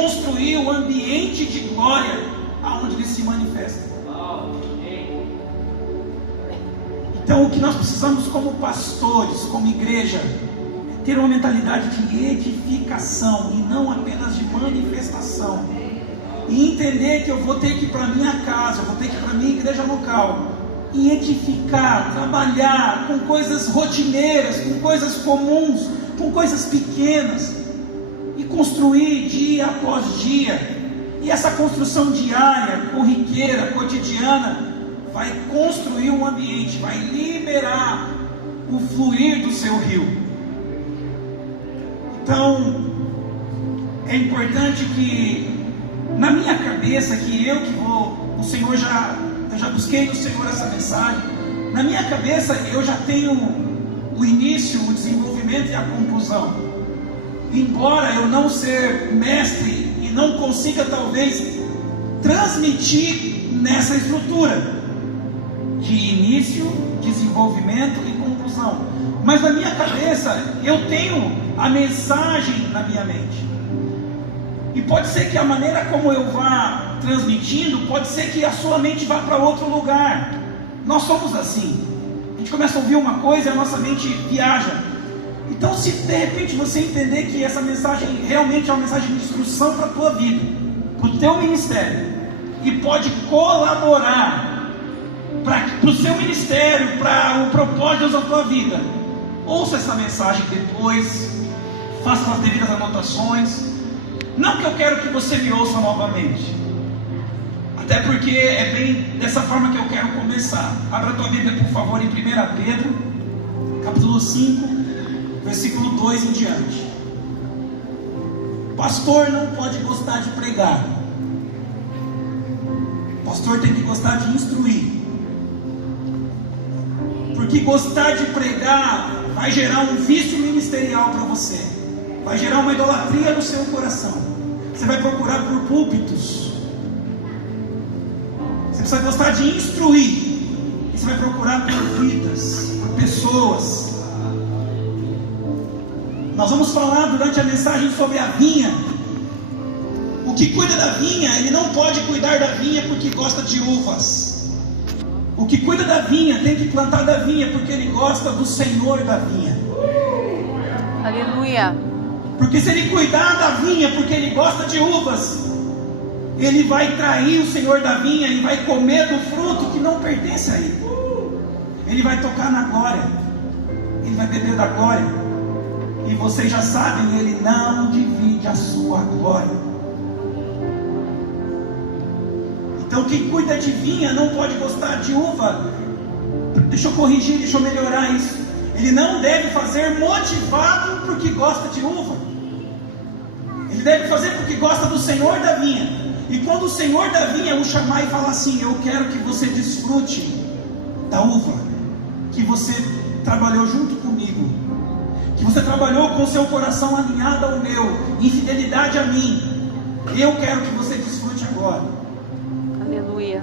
construir o ambiente de glória aonde ele se manifesta. Então, o que nós precisamos como pastores, como igreja, é ter uma mentalidade de edificação e não apenas de manifestação. E entender que eu vou ter que ir para a minha casa, eu vou ter que ir para a minha igreja local e edificar, trabalhar com coisas rotineiras, com coisas comuns, com coisas pequenas, e construir dia após dia. E essa construção diária, corriqueira, cotidiana, vai construir um ambiente, vai liberar o fluir do seu rio. Então, é importante que, na minha cabeça, o Senhor eu já busquei do Senhor essa mensagem. Na minha cabeça, eu já tenho o início, o desenvolvimento e a conclusão. Embora eu não ser mestre e não consiga, talvez, transmitir nessa estrutura de início, desenvolvimento e conclusão, mas na minha cabeça eu tenho a mensagem na minha mente, e pode ser que a maneira como eu vá transmitindo, pode ser que a sua mente vá para outro lugar. Nós somos assim, a gente começa a ouvir uma coisa e a nossa mente viaja. Então, se de repente você entender que essa mensagem realmente é uma mensagem de instrução para a tua vida, para o teu ministério, e pode colaborar para o seu ministério, para o propósito de Deus na tua vida, ouça essa mensagem depois, faça as devidas anotações. Não que eu quero que você me ouça novamente, até porque é bem dessa forma que eu quero começar. Abra a tua Bíblia, por favor, em 1 Pedro, capítulo 5, versículo 2 em diante. Pastor não pode gostar de pregar, pastor tem que gostar de instruir. Porque gostar de pregar vai gerar um vício ministerial para você, vai gerar uma idolatria no seu coração. Você vai procurar por púlpitos. Você precisa gostar de instruir, e você vai procurar por vidas, por pessoas. Nós vamos falar durante a mensagem sobre a vinha. O que cuida da vinha, ele não pode cuidar da vinha porque gosta de uvas. O que cuida da vinha tem que plantar da vinha porque ele gosta do Senhor da vinha. Aleluia. Porque se ele cuidar da vinha porque ele gosta de uvas, ele vai trair o Senhor da vinha, ele vai comer do fruto que não pertence a ele. Ele vai tocar na glória, ele vai beber da glória. E vocês já sabem, ele não divide a sua glória. Então quem cuida de vinha não pode gostar de uva. Deixa eu corrigir, deixa eu melhorar isso. Ele não deve fazer motivado porque gosta de uva. Ele deve fazer porque gosta do Senhor da vinha. E quando o Senhor da vinha o chamar e falar assim: eu quero que você desfrute da uva, que você trabalhou junto comigo, que você trabalhou com o seu coração alinhado ao meu, em fidelidade a mim, eu quero que você desfrute agora. Aleluia.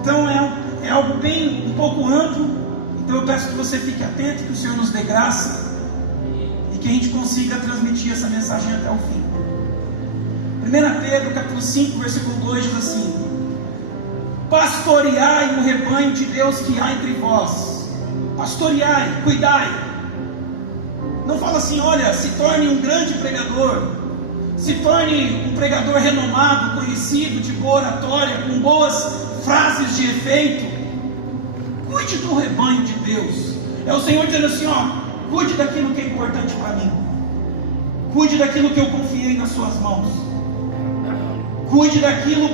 Então é algo bem um pouco amplo. Então eu peço que você fique atento, que o Senhor nos dê graça e que a gente consiga transmitir essa mensagem até o fim. 1 Pedro capítulo 5 versículo 2 diz assim: pastoreai o rebanho de Deus que há entre vós. Pastoreai, cuidai. Não fala assim: olha, se torne um grande pregador, se torne um pregador renomado, conhecido, de boa oratória, com boas frases de efeito. Cuide do rebanho de Deus. É o Senhor dizendo assim: ó, cuide daquilo que é importante para mim, cuide daquilo que eu confiei nas suas mãos, cuide daquilo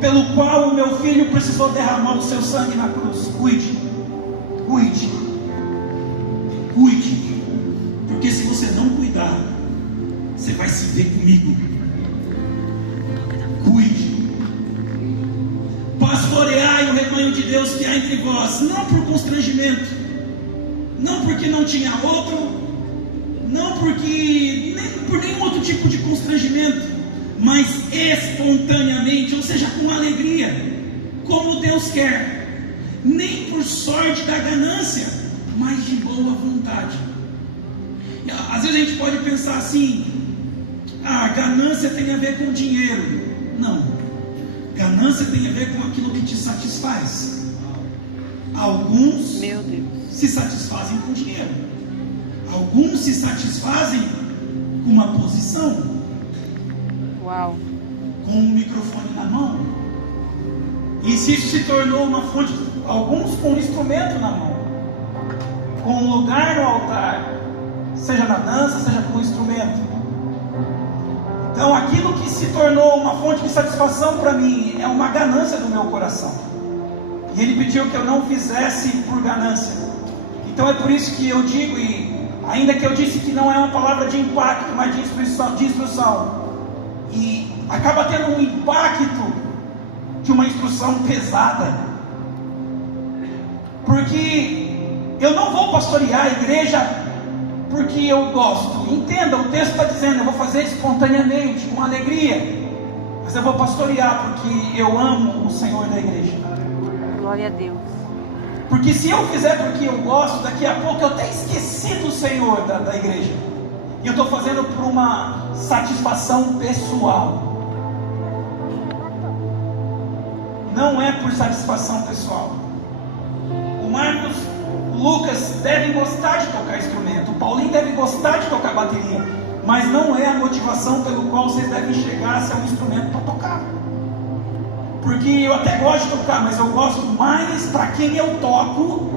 pelo qual o meu filho precisou derramar o seu sangue na cruz. Cuide, cuide, cuide. Porque se você não cuidar, você vai se ver comigo. Cuide. Pastoreai o rebanho de Deus que há entre vós, não por constrangimento, não porque não tinha outro, não porque nem por nenhum outro tipo de constrangimento, mas espontaneamente, ou seja, com alegria, como Deus quer, nem por sorte da ganância, mas de boa vontade. Às vezes a gente pode pensar assim: Ah, ganância tem a ver com dinheiro. Não. Ganância tem a ver com aquilo que te satisfaz. Alguns se satisfazem com dinheiro. Alguns se satisfazem com uma posição. Uau. Com um microfone na mão. E se isso se tornou uma fonte, alguns com um instrumento na mão, com um lugar no altar, seja na dança, seja com um instrumento. Então aquilo que se tornou uma fonte de satisfação para mim é uma ganância do meu coração. E ele pediu que eu não fizesse por ganância. Então é por isso que eu digo, e ainda que eu disse que não é uma palavra de impacto, mas de instrução, e acaba tendo um impacto de uma instrução pesada, porque eu não vou pastorear a igreja porque eu gosto. Entenda, o texto está dizendo, eu vou fazer espontaneamente, com alegria, mas eu vou pastorear porque eu amo o Senhor da igreja. Glória a Deus. Porque se eu fizer porque eu gosto, daqui a pouco eu até esqueci do Senhor da igreja, e eu estou fazendo por uma satisfação pessoal. Não é por satisfação pessoal. O Marcos, o Lucas devem gostar de tocar instrumento, o Paulinho deve gostar de tocar bateria, mas não é a motivação pelo qual vocês devem chegar a ser um instrumento para tocar. Porque eu até gosto de tocar, mas eu gosto mais para quem eu toco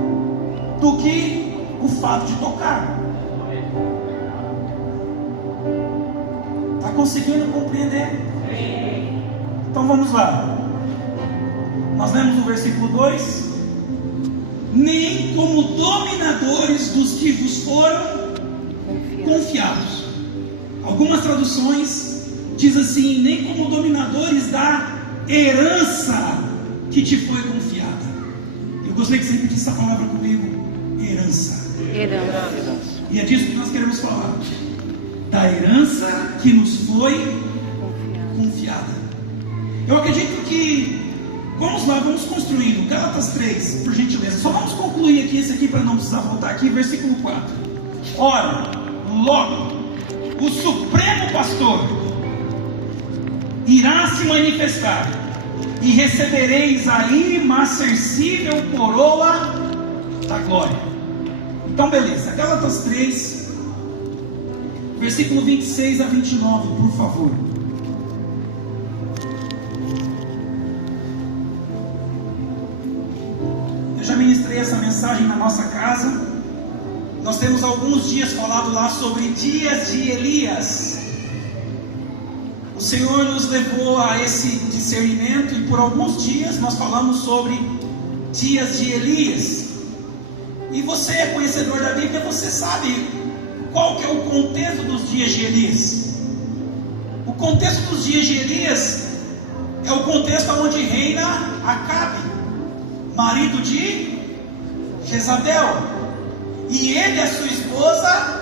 do que o fato de tocar. Está conseguindo compreender? Então vamos lá. Nós lemos o versículo 2: nem como dominadores dos que vos foram confiados. Algumas traduções diz assim: nem como dominadores da herança que te foi confiada. Eu gostaria que você repetisse essa palavra comigo: herança. Herança. E é disso que nós queremos falar, da herança que nos foi confiada. Eu acredito que, vamos lá, vamos construindo. Gálatas 3, por gentileza. Só vamos concluir aqui esse aqui para não precisar voltar aqui. Versículo 4. Ora, logo, o Supremo Pastor irá se manifestar, e recebereis a imarcessível coroa da glória. Então, beleza. Gálatas 3, versículo 26 a 29, por favor. Já ministrei essa mensagem na nossa casa. Nós temos alguns dias falado lá sobre dias de Elias. O Senhor nos levou a esse discernimento, e por alguns dias nós falamos sobre dias de Elias. E você é conhecedor da Bíblia, você sabe qual que é o contexto dos dias de Elias. O contexto dos dias de Elias é o contexto onde reina Acabe, marido de Jezabel, e ele e a sua esposa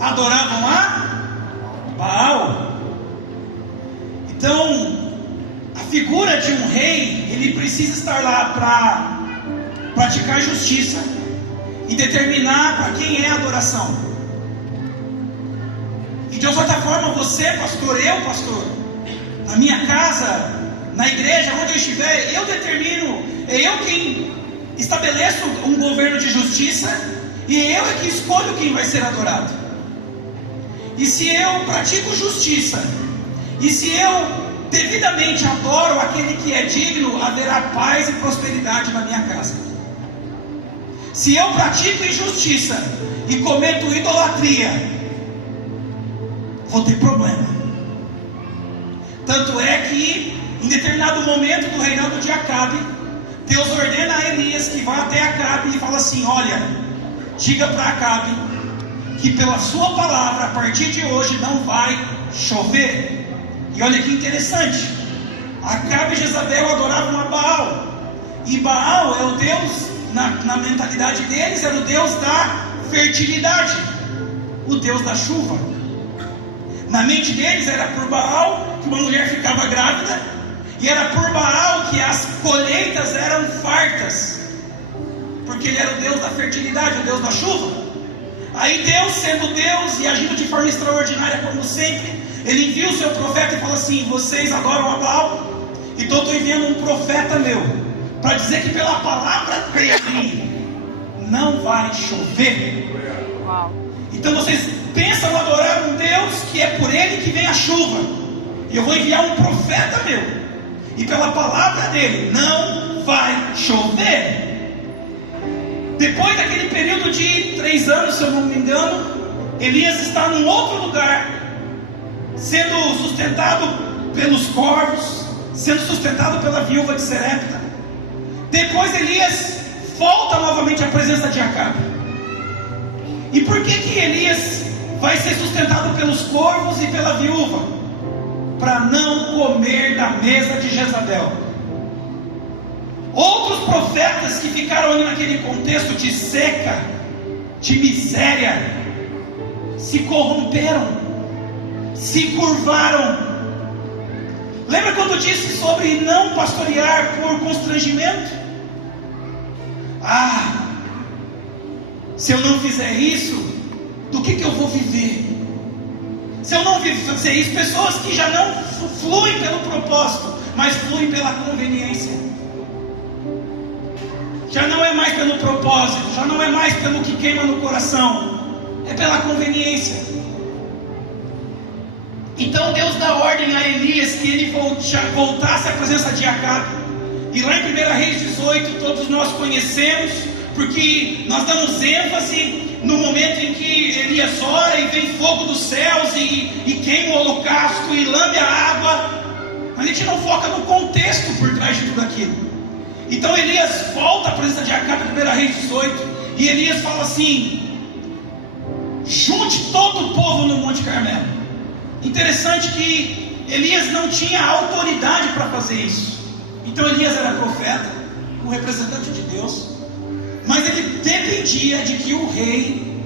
adoravam a Baal. Então, a figura de um rei, ele precisa estar lá para praticar justiça e determinar para quem é a adoração. E de certa forma, você, pastor, eu, pastor, na minha casa, na igreja, onde eu estiver, eu determino, é eu quem estabeleço um governo de justiça, e eu é que escolho quem vai ser adorado. E se eu pratico justiça, e se eu devidamente adoro aquele que é digno, haverá paz e prosperidade na minha casa. Se eu pratico injustiça e cometo idolatria, vou ter problema. Tanto é que, em determinado momento do reinado de Acabe, Deus ordena a Elias que vá até Acabe e fala assim: olha, diga para Acabe que pela sua palavra, a partir de hoje, não vai chover. E olha que interessante, Acabe e Jezabel adoravam a Baal, e Baal é o Deus, na mentalidade deles, era o Deus da fertilidade, o Deus da chuva. Na mente deles era por Baal que uma mulher ficava grávida, e era por Baal que as colheitas eram fartas, porque ele era o Deus da fertilidade, o Deus da chuva. Aí Deus, sendo Deus e agindo de forma extraordinária como sempre, Ele envia o seu profeta e fala assim: vocês adoram a Baal, então eu estou enviando um profeta meu, para dizer que pela palavra dele não vai chover. Uau. Então vocês pensam adorar um Deus que é por ele que vem a chuva, e eu vou enviar um profeta meu, e pela palavra dele não vai chover. Depois daquele período de 3 anos, se eu não me engano, Elias está num outro lugar, sendo sustentado pelos corvos, sendo sustentado pela viúva de Serepta. Depois Elias volta novamente à presença de Acabe. E por que Elias vai ser sustentado pelos corvos e pela viúva? Para não comer da mesa de Jezabel. Outros profetas que ficaram ali naquele contexto de seca, de miséria, se corromperam, se curvaram. Lembra quando disse sobre não pastorear por constrangimento? Se eu não fizer isso, do que eu vou viver? Se eu não fizer isso, pessoas que já não fluem pelo propósito, mas fluem pela conveniência. Já não é mais pelo propósito, já não é mais pelo que queima no coração, é pela conveniência. Então Deus dá ordem a Elias que ele voltasse à presença de Acabe. E lá em 1 Reis 18, todos nós conhecemos, porque nós damos ênfase no momento em que Elias ora e vem fogo dos céus e queima o holocausto e lambe a água. Mas a gente não foca no contexto por trás de tudo aquilo. Então Elias volta à presença de Acabe, 1 Reis 18, e Elias fala assim: junte todo o povo no Monte Carmelo. Interessante que Elias não tinha autoridade para fazer isso. Então Elias era profeta, um representante de Deus, mas ele dependia de que o rei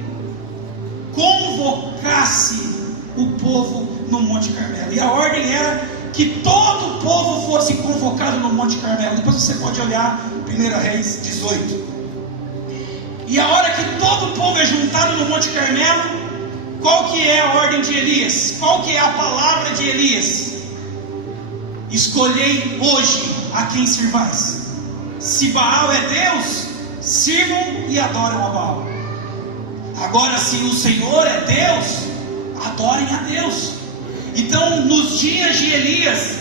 convocasse o povo no Monte Carmelo. E a ordem era que todo o povo fosse convocado no Monte Carmelo. Depois você pode olhar 1 Reis 18. E a hora que todo o povo é juntado no Monte Carmelo, qual que é a ordem de Elias? Qual que é a palavra de Elias? Escolhei hoje a quem sirvais. Se Baal é Deus, sirvam e adorem a Baal. Agora, se o Senhor é Deus, adorem a Deus. Então, nos dias de Elias,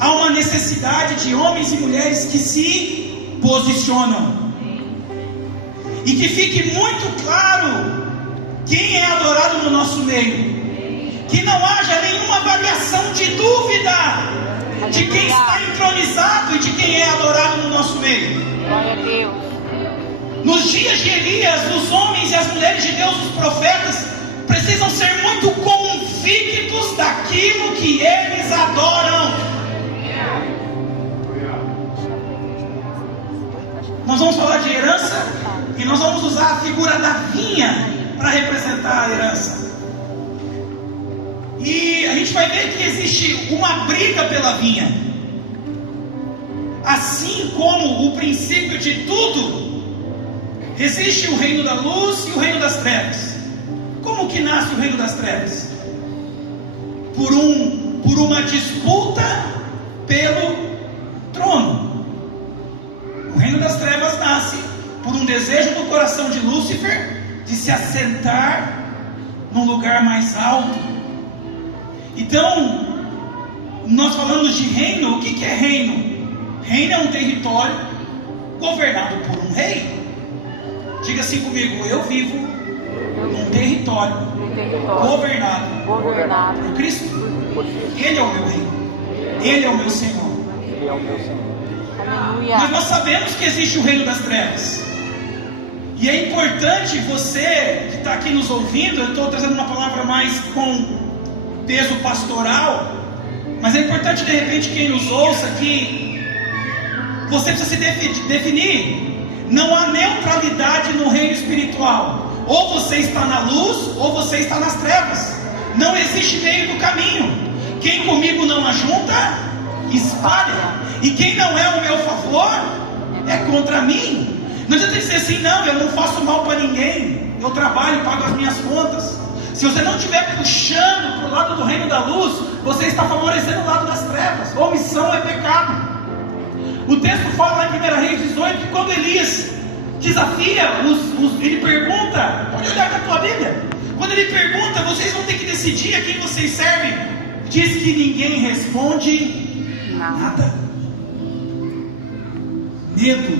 há uma necessidade de homens e mulheres que se posicionam. E que fique muito claro quem é adorado no nosso meio. Que não haja nenhuma variação de dúvida de quem está entronizado e de quem é adorado no nosso meio. Glória a Deus. Nos dias de Elias, os homens e as mulheres de Deus, os profetas, precisam ser muito convictos daquilo que eles adoram. Nós vamos falar de herança e nós vamos usar a figura da vinha para representar a herança. E a gente vai ver que existe uma briga pela vinha. Assim como o princípio de tudo, existe o reino da luz e o reino das trevas. Como que nasce o reino das trevas? Por uma disputa pelo trono. O reino das trevas nasce por um desejo no coração de Lúcifer de se assentar num lugar mais alto. Então, nós falamos de reino. O que é reino? Reino é um território governado por um rei. Diga assim comigo: eu vivo num território governado por Cristo. Ele é o meu rei, Ele é o meu Senhor. Aleluia. Mas nós sabemos que existe o reino das trevas. E é importante você que está aqui nos ouvindo, eu estou trazendo uma palavra mais com peso pastoral, mas é importante de repente quem nos ouça que você precisa se definir. Não há neutralidade no reino espiritual. Ou você está na luz, ou você está nas trevas. Não existe meio do caminho. Quem comigo não ajunta, espalha. E quem não é o meu favor, é contra mim. Não adianta dizer assim: não, eu não faço mal para ninguém. eu trabalho, pago as minhas contas. Se você não estiver puxando para o lado do reino da luz, você está favorecendo o lado das trevas. Omissão é pecado. O texto fala lá em 1 Reis 18 que quando Elias desafia, ele pergunta, pode olhar na tua Bíblia, quando ele pergunta, vocês vão ter que decidir a quem vocês servem, diz que ninguém responde nada. Medo,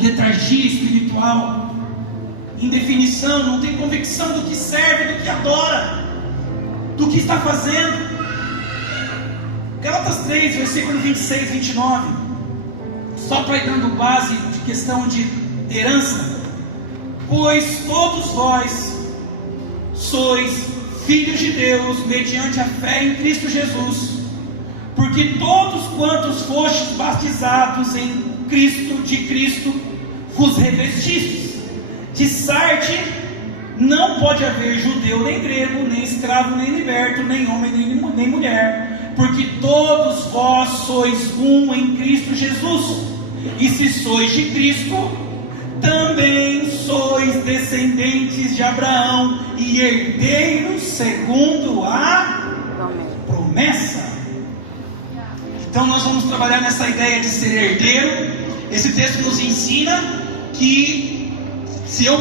letargia espiritual, indefinição, não tem convicção do que serve, do que adora, do que está fazendo. Gálatas 3, versículo 26, 29, só para ir dando base de questão de herança. Pois todos vós sois filhos de Deus, mediante a fé em Cristo Jesus, porque todos quantos fostes batizados em Cristo, de Cristo, vos revestistes. De Sarte não pode haver judeu nem grego, nem escravo nem liberto, nem homem nem mulher, porque todos vós sois um em Cristo Jesus. E se sois de Cristo, também sois descendentes de Abraão e herdeiros segundo a promessa. Então nós vamos trabalhar nessa ideia de ser herdeiro. Esse texto nos ensina que se eu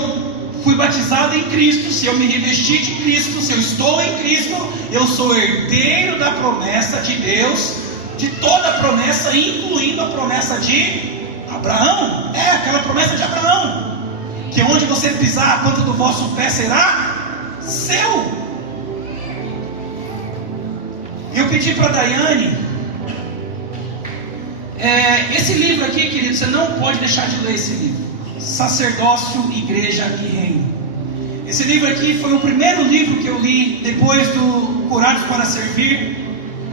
fui batizado em Cristo, se eu me revesti de Cristo, se eu estou em Cristo, eu sou herdeiro da promessa de Deus, de toda a promessa, incluindo a promessa de Abraão. É aquela promessa de Abraão, que onde você pisar, a planta do vosso pé será seu. Eu pedi para a Daiane, esse livro aqui, querido, você não pode deixar de ler esse livro, Sacerdócio, Igreja e Reino. Esse livro aqui foi o primeiro livro que eu li depois do Curados para Servir.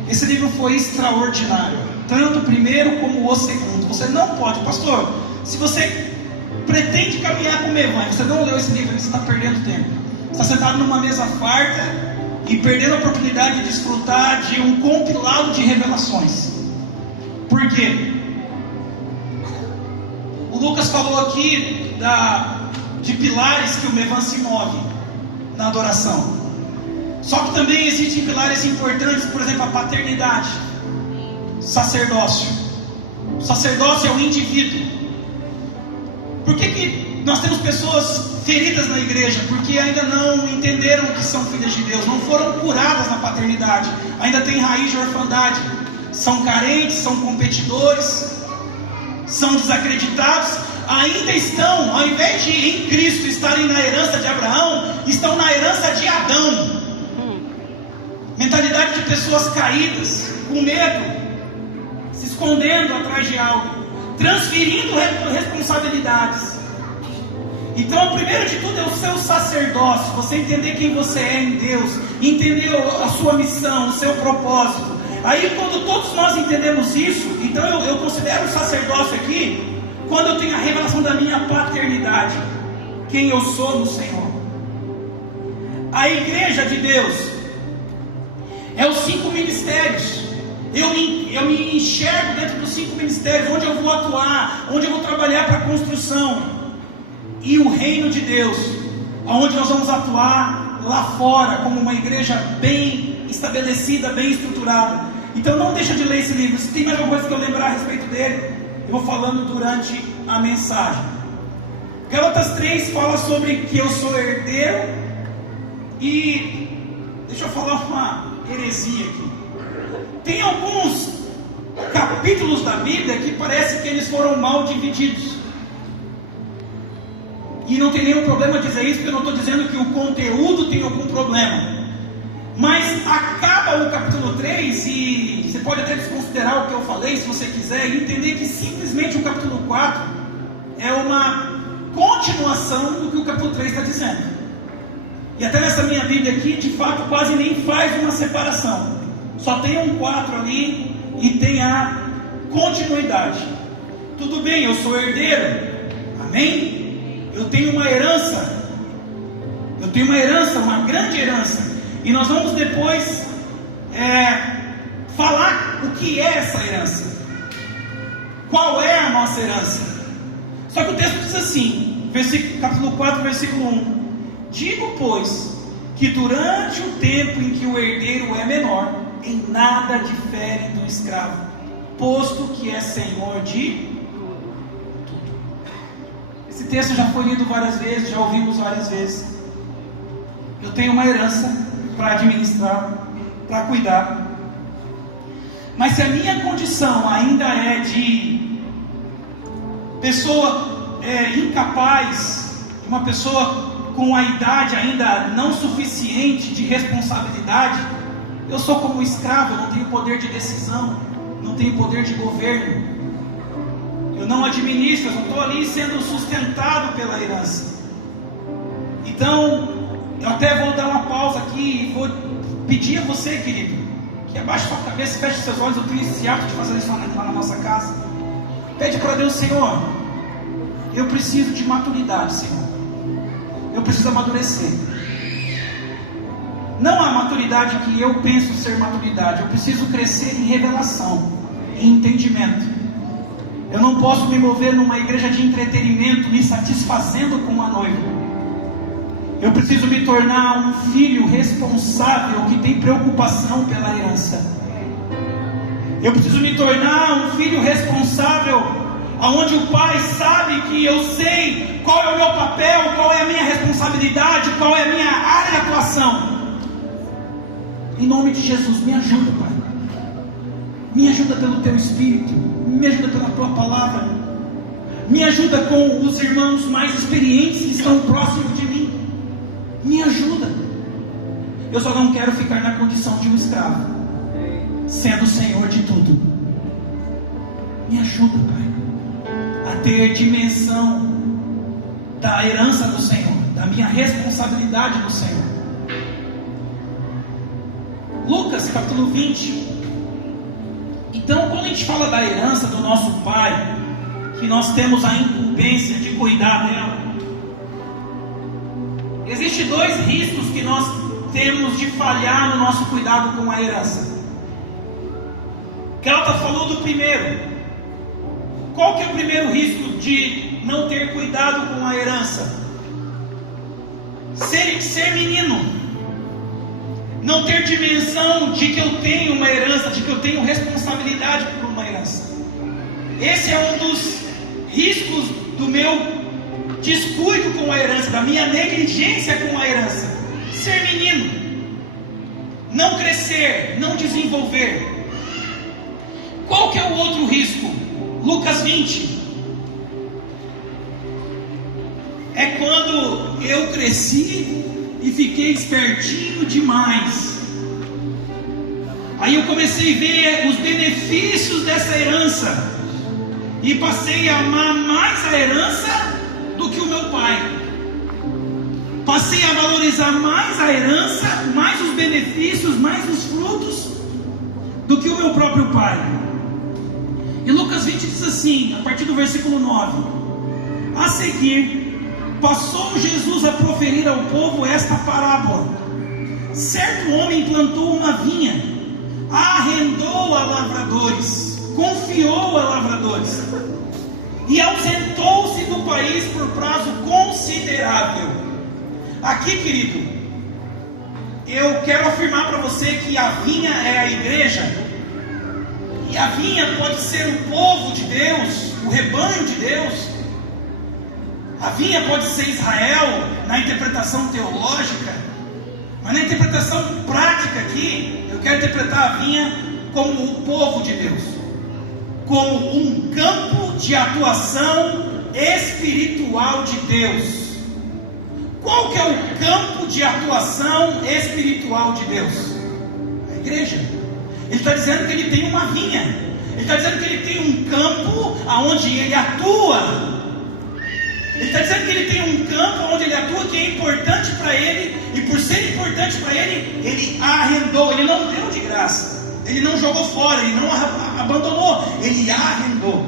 Esse livro foi extraordinário, tanto o primeiro como o segundo. Você não pode, pastor, se você pretende caminhar com o Evangelho, você não leu esse livro, você está perdendo tempo. Você está sentado numa mesa farta e perdendo a oportunidade de desfrutar de um compilado de revelações. Por quê? O Lucas falou aqui de pilares que o Mevan se move na adoração. Só que também existem pilares importantes, por exemplo, a paternidade, sacerdócio. O sacerdócio é o indivíduo. Por que nós temos pessoas feridas na igreja? Porque ainda não entenderam que são filhas de Deus, não foram curadas na paternidade, ainda tem raiz de orfandade, são carentes, são competidores, são desacreditados, ainda estão, ao invés de em Cristo estarem na herança de Abraão, estão na herança de Adão. Mentalidade de pessoas caídas, com medo, se escondendo atrás de algo, transferindo responsabilidades. Então, o primeiro de tudo é o seu sacerdócio, você entender quem você é em Deus, entender a sua missão, o seu propósito. Aí, quando todos nós entendemos isso, então eu considero o sacerdócio aqui, quando eu tenho a revelação da minha paternidade, quem eu sou no Senhor. A igreja de Deus é os 5 ministérios. Eu me enxergo dentro dos 5 ministérios, onde eu vou atuar, onde eu vou trabalhar para a construção. E o reino de Deus, onde nós vamos atuar lá fora, como uma igreja bem estabelecida, bem estruturada. Então não deixa de ler esse livro. Se tem mais alguma coisa que eu lembrar a respeito dele, eu vou falando durante a mensagem. Gálatas 3 fala sobre que eu sou herdeiro. E deixa eu falar uma heresia aqui. Tem alguns capítulos da Bíblia que parece que eles foram mal divididos. E não tem nenhum problema dizer isso, porque eu não estou dizendo que o conteúdo tem algum problema. Mas acaba o capítulo 3 e você pode até desconsiderar o que eu falei, se você quiser, e entender que simplesmente o capítulo 4 é uma continuação do que o capítulo 3 está dizendo. E até nessa minha Bíblia aqui, de fato, quase nem faz uma separação. Só tem um 4 ali e tem a continuidade. Tudo bem, eu sou herdeiro, amém? Eu tenho uma herança, uma grande herança. E nós vamos depois falar o que é essa herança, qual é a nossa herança. Só que o texto diz assim: capítulo 4, versículo 1. Digo, pois, que durante o tempo em que o herdeiro é menor, em nada difere do escravo, posto que é senhor de tudo. Esse texto já foi lido várias vezes, já ouvimos várias vezes. Eu tenho uma herança para administrar, para cuidar. Mas se a minha condição ainda é de pessoa incapaz, uma pessoa com a idade ainda não suficiente de responsabilidade, eu sou como um escravo, eu não tenho poder de decisão, não tenho poder de governo, eu não administro, eu estou ali sendo sustentado pela herança. Então, eu até vou dar uma pausa aqui e vou pedir a você, querido, que abaixe sua cabeça, feche seus olhos. Eu tenho esse hábito de fazer isso lá na nossa casa. Pede para Deus: Senhor, eu preciso de maturidade, Senhor. Eu preciso amadurecer. Não a maturidade que eu penso ser maturidade. Eu preciso crescer em revelação, em entendimento. Eu não posso me mover numa igreja de entretenimento, me satisfazendo com uma noiva. Eu preciso me tornar um filho responsável que tem preocupação pela herança. Eu preciso me tornar um filho responsável, onde o pai sabe que eu sei qual é o meu papel, qual é a minha responsabilidade, qual é a minha área de atuação. Em nome de Jesus, me ajuda, Pai. Me ajuda pelo Teu Espírito, me ajuda pela Tua Palavra, me ajuda com os irmãos mais experientes que estão próximos de mim. Me ajuda. Eu só não quero ficar na condição de um escravo, sendo o Senhor de tudo. Me ajuda, Pai, a ter dimensão da herança do Senhor, da minha responsabilidade no Senhor. Lucas capítulo 20. Então, quando a gente fala da herança do nosso Pai, que nós temos a incumbência de cuidar dela, existem dois riscos que nós temos de falhar no nosso cuidado com a herança. Kelta falou do primeiro. Qual que é o primeiro risco de não ter cuidado com a herança? Ser menino. Não ter dimensão de que eu tenho uma herança, de que eu tenho responsabilidade por uma herança. Esse é um dos riscos do meu descuido com a herança, da minha negligência com a herança. Ser menino, não crescer, não desenvolver. Qual que é o outro risco? Lucas 20. É quando eu cresci e fiquei espertinho demais. Aí eu comecei a ver os benefícios dessa herança e passei a amar mais a herança do que o meu pai. Passei a valorizar mais a herança, mais os benefícios, mais os frutos do que o meu próprio pai. E Lucas 20 diz assim, a partir do versículo 9: a seguir, passou Jesus a proferir ao povo esta parábola. Certo homem plantou uma vinha, arrendou a lavradores, confiou a lavradores e ausentou-se do país por prazo considerável. Aqui, querido, eu quero afirmar para você que a vinha é a igreja, e a vinha pode ser o povo de Deus, o rebanho de Deus. A vinha pode ser Israel na interpretação teológica, mas na interpretação prática aqui, eu quero interpretar a vinha como o povo de Deus, como um campo de atuação espiritual de Deus. Qual que é o campo de atuação espiritual de Deus? A igreja. Ele está dizendo que ele tem uma vinha, ele está dizendo que ele tem um campo onde ele atua. Ele está dizendo que ele tem um campo onde ele atua que é importante para ele, e por ser importante para ele, ele arrendou, ele não deu de graça, ele não jogou fora, ele não abandonou, ele arrendou.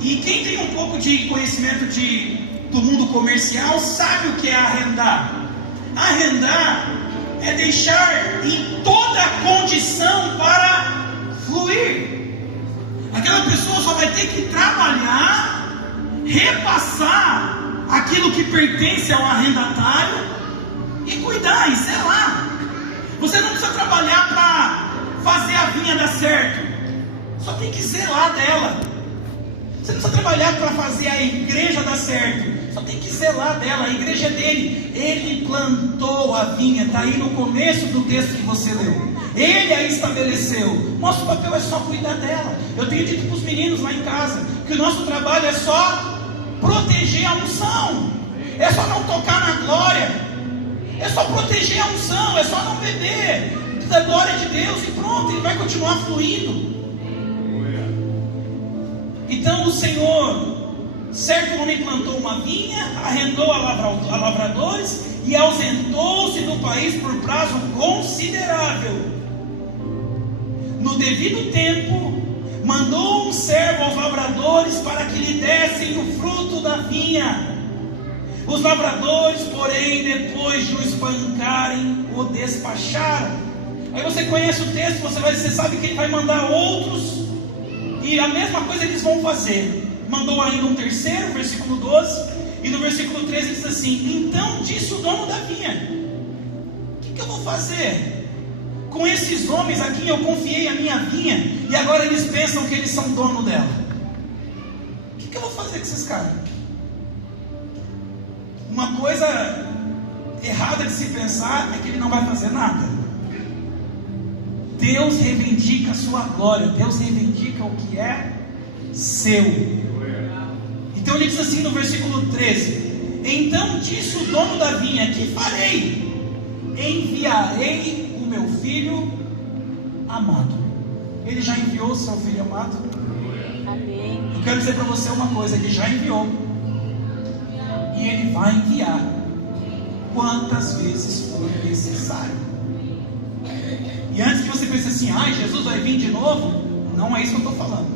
E quem tem um pouco de conhecimento do mundo comercial sabe o que é arrendar. Arrendar é deixar em toda a condição para fluir. Aquela pessoa só vai ter que trabalhar, repassar aquilo que pertence ao arrendatário e cuidar e zelar. Você não precisa trabalhar para fazer a vinha dar certo, só tem que zelar dela. Você não precisa trabalhar para fazer a igreja dar certo, só tem que zelar dela. A igreja é dele, ele plantou a vinha, está aí no começo do texto que você leu. Ele a estabeleceu, nosso papel é só cuidar dela. Eu tenho dito para os meninos lá em casa que o nosso trabalho é só proteger a unção, é só não tocar na glória, é só proteger a unção, é só não beber da glória de Deus e pronto, ele vai continuar fluindo. Então o Senhor, certo homem plantou uma vinha, arrendou a lavradores e ausentou-se do país por prazo considerável. No devido tempo, mandou um servo aos lavradores para que lhe dessem o fruto da vinha. Os lavradores, porém, depois de o espancarem, o despacharam. Aí você conhece o texto, você sabe que ele vai mandar outros, e a mesma coisa eles vão fazer. Mandou ainda um terceiro, versículo 12, e no versículo 13 ele diz assim: então disse o dono da vinha: o que eu vou fazer com esses homens a quem eu confiei a minha vinha, e agora eles pensam que eles são dono dela? O que eu vou fazer com esses caras? Uma coisa errada de se pensar é que ele não vai fazer nada. Deus reivindica a sua glória, Deus reivindica o que é seu. Então ele diz assim no versículo 13: então disse o dono da vinha: que farei? Enviarei o meu filho amado. Ele já enviou o seu filho amado? Amém. Eu quero dizer para você uma coisa: ele já enviou, e ele vai enviar quantas vezes for necessário. E antes que você pense assim: ai, Jesus vai vir de novo, não é isso que eu estou falando.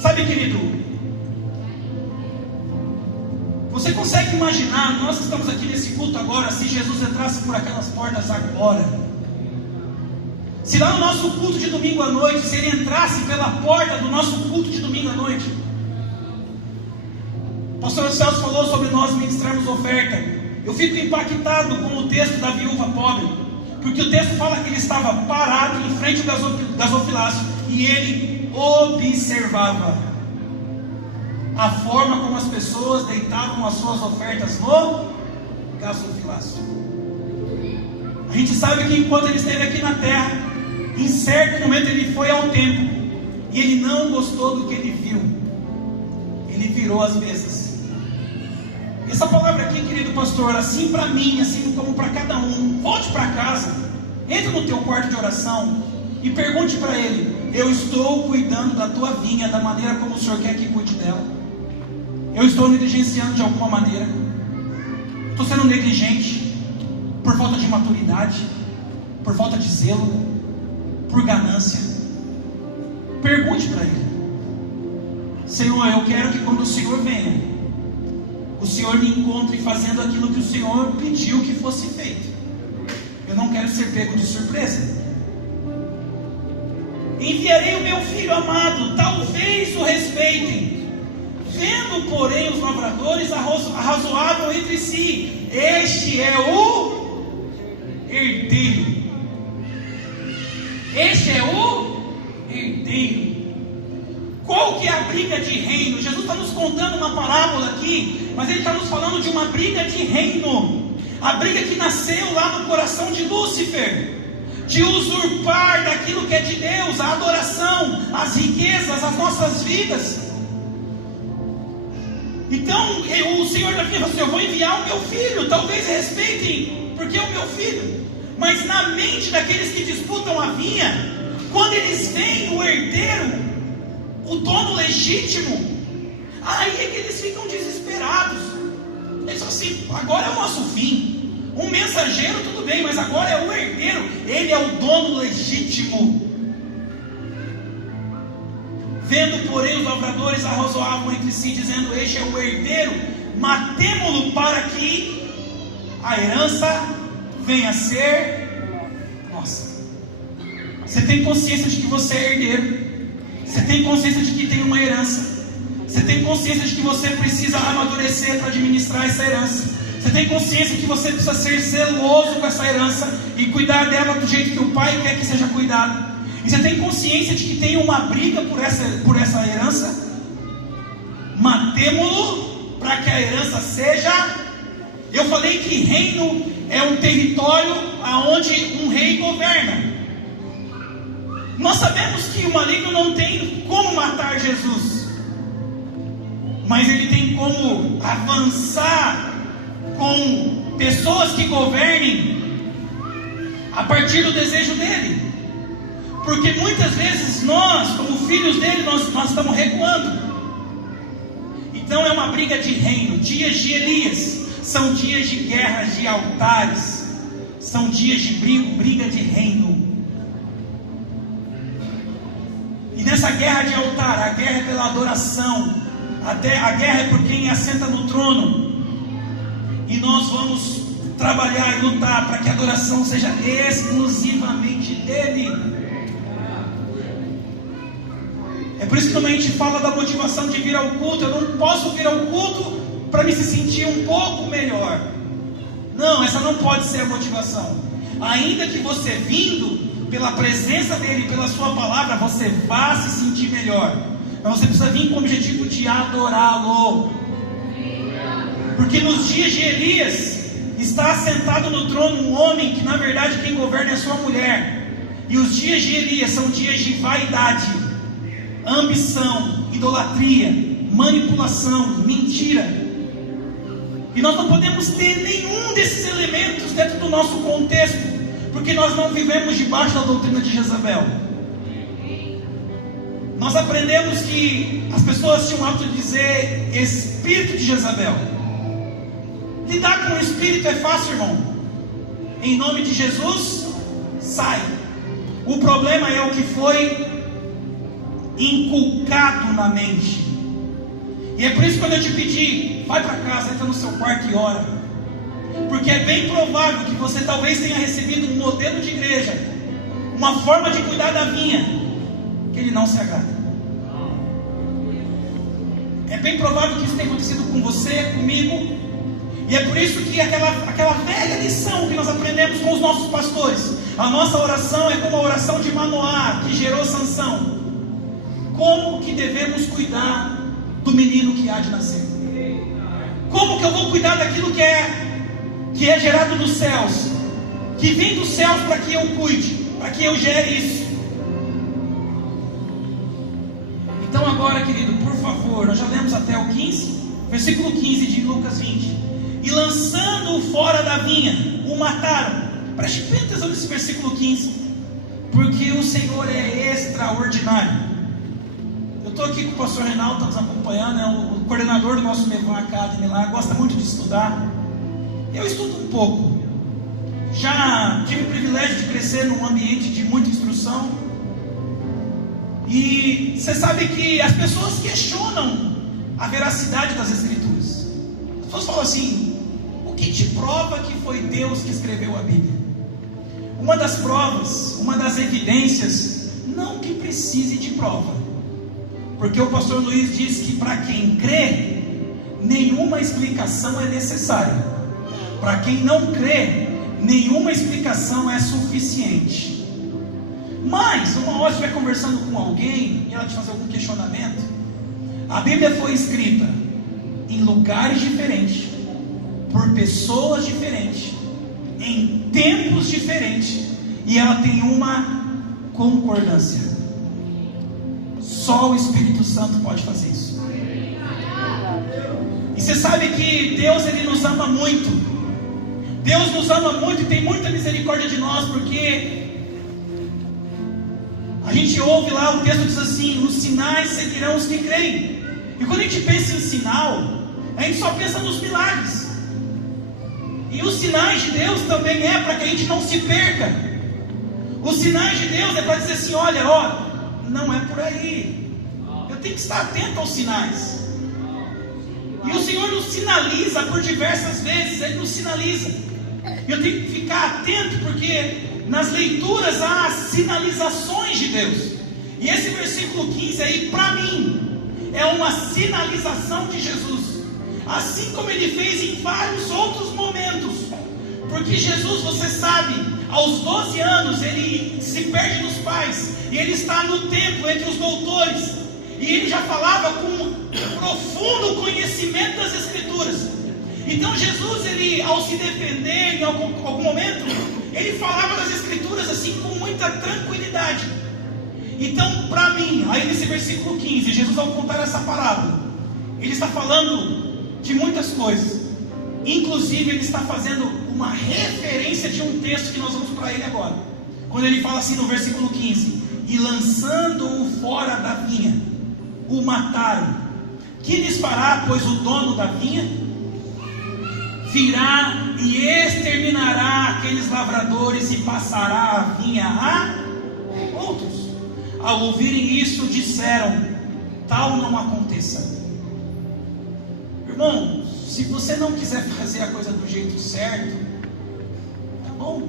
Sabe, querido, você consegue imaginar, nós estamos aqui nesse culto agora, se Jesus entrasse por aquelas portas agora? Se lá no nosso culto de domingo à noite, se ele entrasse pela porta do nosso culto de domingo à noite. O pastor Celso falou sobre nós ministrarmos oferta. Eu fico impactado com o texto da viúva pobre, porque o texto fala que ele estava parado em frente ao gasofilácio e ele observava a forma como as pessoas deitavam as suas ofertas no gasofilácio. A gente sabe que enquanto ele esteve aqui na terra, em certo momento ele foi ao templo e ele não gostou do que ele viu. Ele virou as mesas. Essa palavra aqui, querido pastor, assim para mim, assim como para cada um, volte para casa, entre no teu quarto de oração e pergunte para ele: eu estou cuidando da tua vinha da maneira como o Senhor quer que cuide dela? Eu estou negligenciando de alguma maneira? Estou sendo negligente por falta de maturidade, por falta de zelo, por ganância? Pergunte para ele: Senhor, eu quero que quando o Senhor venha, o Senhor me encontre fazendo aquilo que o Senhor pediu que fosse feito. Eu não quero ser pego de surpresa. Enviarei o meu filho amado, talvez o respeitem. Vendo, porém, os lavradores arrazoavam entre si: este é o herdeiro. Este é o herdeiro. Qual que é a briga de reino? Jesus está nos contando uma parábola aqui, mas ele está nos falando de uma briga de reino. A briga que nasceu lá no coração de Lúcifer, de usurpar daquilo que é de Deus, a adoração, as riquezas, as nossas vidas. Então o Senhor da vinha falou assim: eu vou enviar o meu filho, talvez respeitem, porque é o meu filho. Mas na mente daqueles que disputam a vinha, quando eles veem o herdeiro, o dono legítimo, aí é que eles ficam desesperados. Eles falam assim: agora é o nosso fim. Um mensageiro tudo bem, mas agora é o herdeiro. Ele é o dono legítimo. Vendo, porém, os lavradores arrazoavam entre si, dizendo: este é o herdeiro, matemo-lo para que a herança venha a ser nossa. Você tem consciência de que você é herdeiro? Você tem consciência de que tem uma herança? Você tem consciência de que você precisa amadurecer para administrar essa herança. Você tem consciência que você precisa ser zeloso com essa herança e cuidar dela do jeito que o pai quer que seja cuidado. E você tem consciência de que tem uma briga por essa herança? Matemo-lo para que a herança seja... Eu falei que reino é um território aonde um rei governa. Nós sabemos que o maligno não tem como matar Jesus, mas ele tem como avançar com pessoas que governem a partir do desejo dele. Porque muitas vezes nós, como filhos dele, nós estamos recuando. Então é uma briga de reino. Dias de Elias são dias de guerras de altares, são dias de briga de reino. E nessa guerra de altar, a guerra é pela adoração, a guerra é por quem assenta no trono. E nós vamos trabalhar e lutar para que a adoração seja exclusivamente dele. É por isso que quando a gente fala da motivação de vir ao culto, eu não posso vir ao culto para me se sentir um pouco melhor. Não, essa não pode ser a motivação. Ainda que você vindo pela presença dele, pela sua palavra, você vá se sentir melhor. Mas você precisa vir com o objetivo de adorá-lo. Porque nos dias de Elias está sentado no trono um homem que na verdade quem governa é sua mulher. E os dias de Elias são dias de vaidade, ambição, idolatria, manipulação, mentira. E nós não podemos ter nenhum desses elementos dentro do nosso contexto, porque nós não vivemos debaixo da doutrina de Jezabel. Nós aprendemos que as pessoas tinham o hábito de dizer espírito de Jezabel. Lidar com o espírito é fácil, irmão. Em nome de Jesus, sai. O problema é o que foi inculcado na mente. E é por isso que quando eu te pedi, vai para casa, entra no seu quarto e ora. Porque é bem provável que você talvez tenha recebido um modelo de igreja, uma forma de cuidar da vinha, que ele não se agrada. É bem provável que isso tenha acontecido com você, comigo. E é por isso que aquela velha lição que nós aprendemos com os nossos pastores, a nossa oração é como a oração de Manoá, que gerou Sansão. Como que devemos cuidar do menino que há de nascer? Como que eu vou cuidar daquilo que é gerado dos céus, que vem dos céus para que eu cuide, para que eu gere isso? Então agora, querido, por favor, nós já lemos até o 15, versículo 15 de Lucas 20. E lançando-o fora da vinha, o mataram. Preste bem atenção nesse versículo 15, porque o Senhor é extraordinário. Eu estou aqui com o pastor Reinaldo, está nos acompanhando, é o coordenador do nosso Mevan Academy lá, gosta muito de estudar. Eu estudo um pouco. Já tive o privilégio de crescer num ambiente de muita instrução. E você sabe que as pessoas questionam a veracidade das Escrituras. As pessoas falam assim: o que te prova que foi Deus que escreveu a Bíblia? Uma das provas, uma das evidências, não que precise de prova, porque o pastor Luiz diz que para quem crê, nenhuma explicação é necessária. Para quem não crê, nenhuma explicação é suficiente. Mas, uma hora você estiver conversando com alguém e ela te fazer algum questionamento, a Bíblia foi escrita em lugares diferentes, por pessoas diferentes, em tempos diferentes, e ela tem uma concordância. Só o Espírito Santo pode fazer isso. E você sabe que Deus, Ele nos ama muito. Deus nos ama muito e tem muita misericórdia de nós, porque a gente ouve lá, o texto diz assim: os sinais seguirão os que creem. E quando a gente pensa em sinal, a gente só pensa nos milagres. E os sinais de Deus também é para que a gente não se perca. Os sinais de Deus é para dizer assim: olha, não é por aí. Eu tenho que estar atento aos sinais. E o Senhor nos sinaliza por diversas vezes. Ele nos sinaliza. E eu tenho que ficar atento, porque nas leituras há sinalizações de Deus. E esse versículo 15 aí, para mim, é uma sinalização de Jesus, assim como ele fez em vários outros momentos. Porque Jesus, você sabe, aos 12 anos ele se perde dos pais, e ele está no templo entre os doutores, e ele já falava com profundo conhecimento das Escrituras. Então Jesus, ele, ao se defender em algum momento, ele falava das Escrituras assim com muita tranquilidade. Então, para mim, aí nesse versículo 15, Jesus, ao contar essa parábola, ele está falando de muitas coisas. Inclusive, ele está fazendo uma referência de um texto que nós vamos para ele agora. Quando ele fala assim no versículo 15: e lançando-o fora da vinha, o mataram. Que lhes fará, pois o dono da vinha virá e exterminará aqueles lavradores e passará a vinha a outros. Ao ouvirem isso, disseram: tal não aconteça. Irmão, se você não quiser fazer a coisa do jeito certo, tá bom,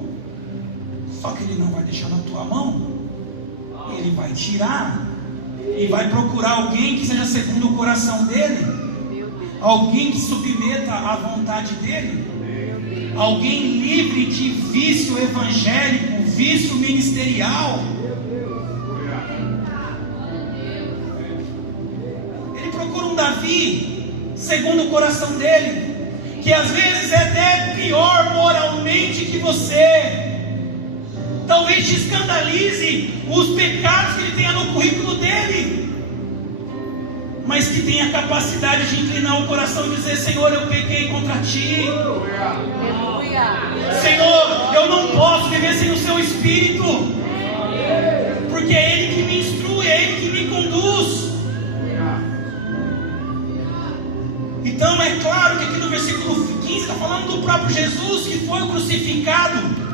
só que ele não vai deixar na tua mão, ele vai tirar, e vai procurar alguém que seja segundo o coração dele, alguém que submeta à vontade dele, alguém livre de vício evangélico, vício ministerial. Ele procura um Davi segundo o coração dele, que às vezes é até pior moralmente que você. Talvez te escandalize os pecados que ele tenha no currículo dele, mas que tenha a capacidade de inclinar o coração e dizer: Senhor, eu pequei contra ti. Senhor, eu não posso viver sem o seu Espírito, porque é Ele que me instrui, é Ele que me conduz. Então é claro que aqui no versículo 15 está falando do próprio Jesus, que foi crucificado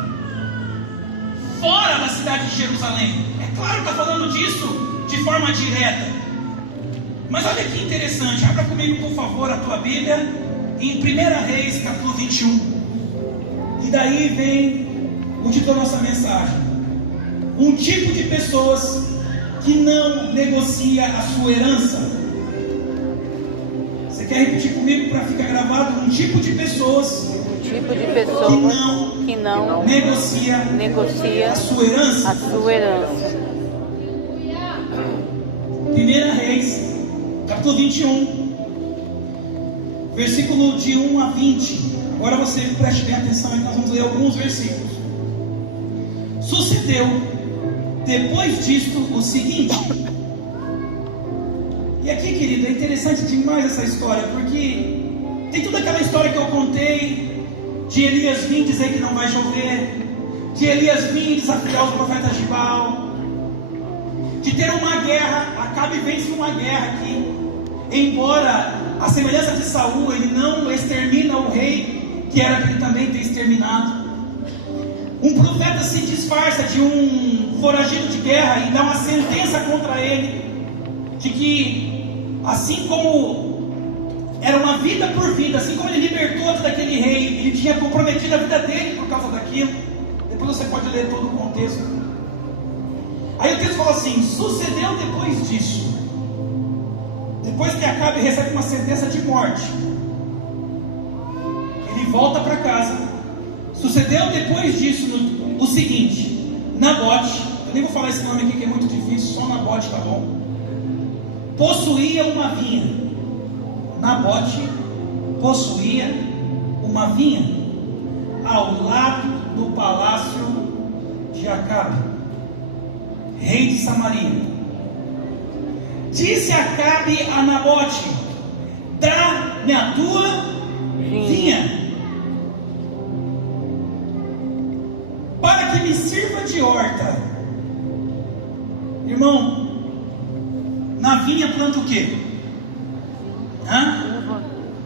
fora da cidade de Jerusalém. É claro que está falando disso de forma direta. Mas olha que interessante, abra comigo por favor a tua Bíblia em 1 Reis capítulo 21. E daí vem o título da nossa mensagem: um tipo de pessoas que não negocia a sua herança. Você quer repetir comigo para ficar gravado? Um tipo de pessoas Que não negocia a sua herança. 1 Reis, capítulo 21, versículo de 1 a 20. Agora você preste bem atenção, nós vamos ler alguns versículos. Sucedeu depois disto o seguinte. E aqui, querido, é interessante demais essa história, porque tem toda aquela história que eu contei de Elias vir dizer que não vai chover, de Elias vir desafiar os profetas de Baal, de ter uma guerra. Acabe vence uma guerra aqui, embora a semelhança de Saul, ele não extermina o rei que era para ele também ter exterminado. Um profeta se disfarça de um foragido de guerra e dá uma sentença contra ele, de que assim como era uma vida por vida, assim como ele libertou daquele rei, ele tinha comprometido a vida dele por causa daquilo. Depois você pode ler todo o contexto. Aí o texto fala assim: sucedeu depois disso, depois que Acabe recebe uma sentença de morte, ele volta para casa. Sucedeu depois disso o seguinte: Nabote, eu nem vou falar esse nome aqui que é muito difícil, só Nabote tá bom, possuía uma vinha. Nabote possuía uma vinha ao lado do palácio de Acabe, rei de Samaria. Disse Acabe a Nabote: dá-me a tua vinha, para que me sirva de horta. Irmão, na vinha planta o quê?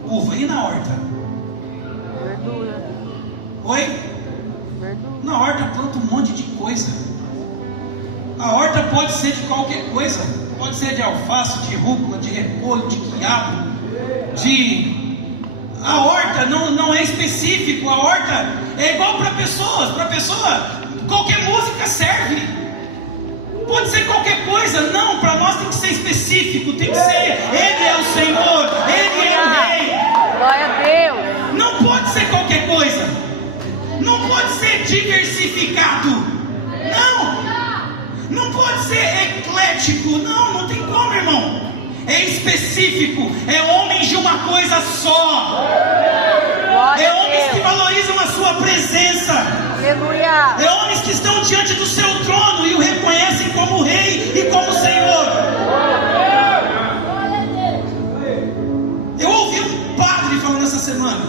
Uva. E na horta? Verdura. Oi? Verdura. Na horta planta um monte de coisa. A horta pode ser de qualquer coisa. Pode ser de alface, de rúcula, de repolho, de quiabo, A horta não é específico. A horta é igual para pessoas. Para pessoa, qualquer música serve. Pode pode ser qualquer coisa. Não, para nós tem que ser específico. Tem que ser, Ele é o Senhor, Ele é o Rei. Glória a Deus. Não pode ser qualquer coisa. Não pode ser diversificado. Não pode ser eclético. Não tem como, irmão. É específico. É homens de uma coisa só. É homens que valorizam a sua presença. Aleluia. É homens que estão diante do seu trono e o reconhecem como Rei e como Senhor. Eu ouvi um padre falando essa semana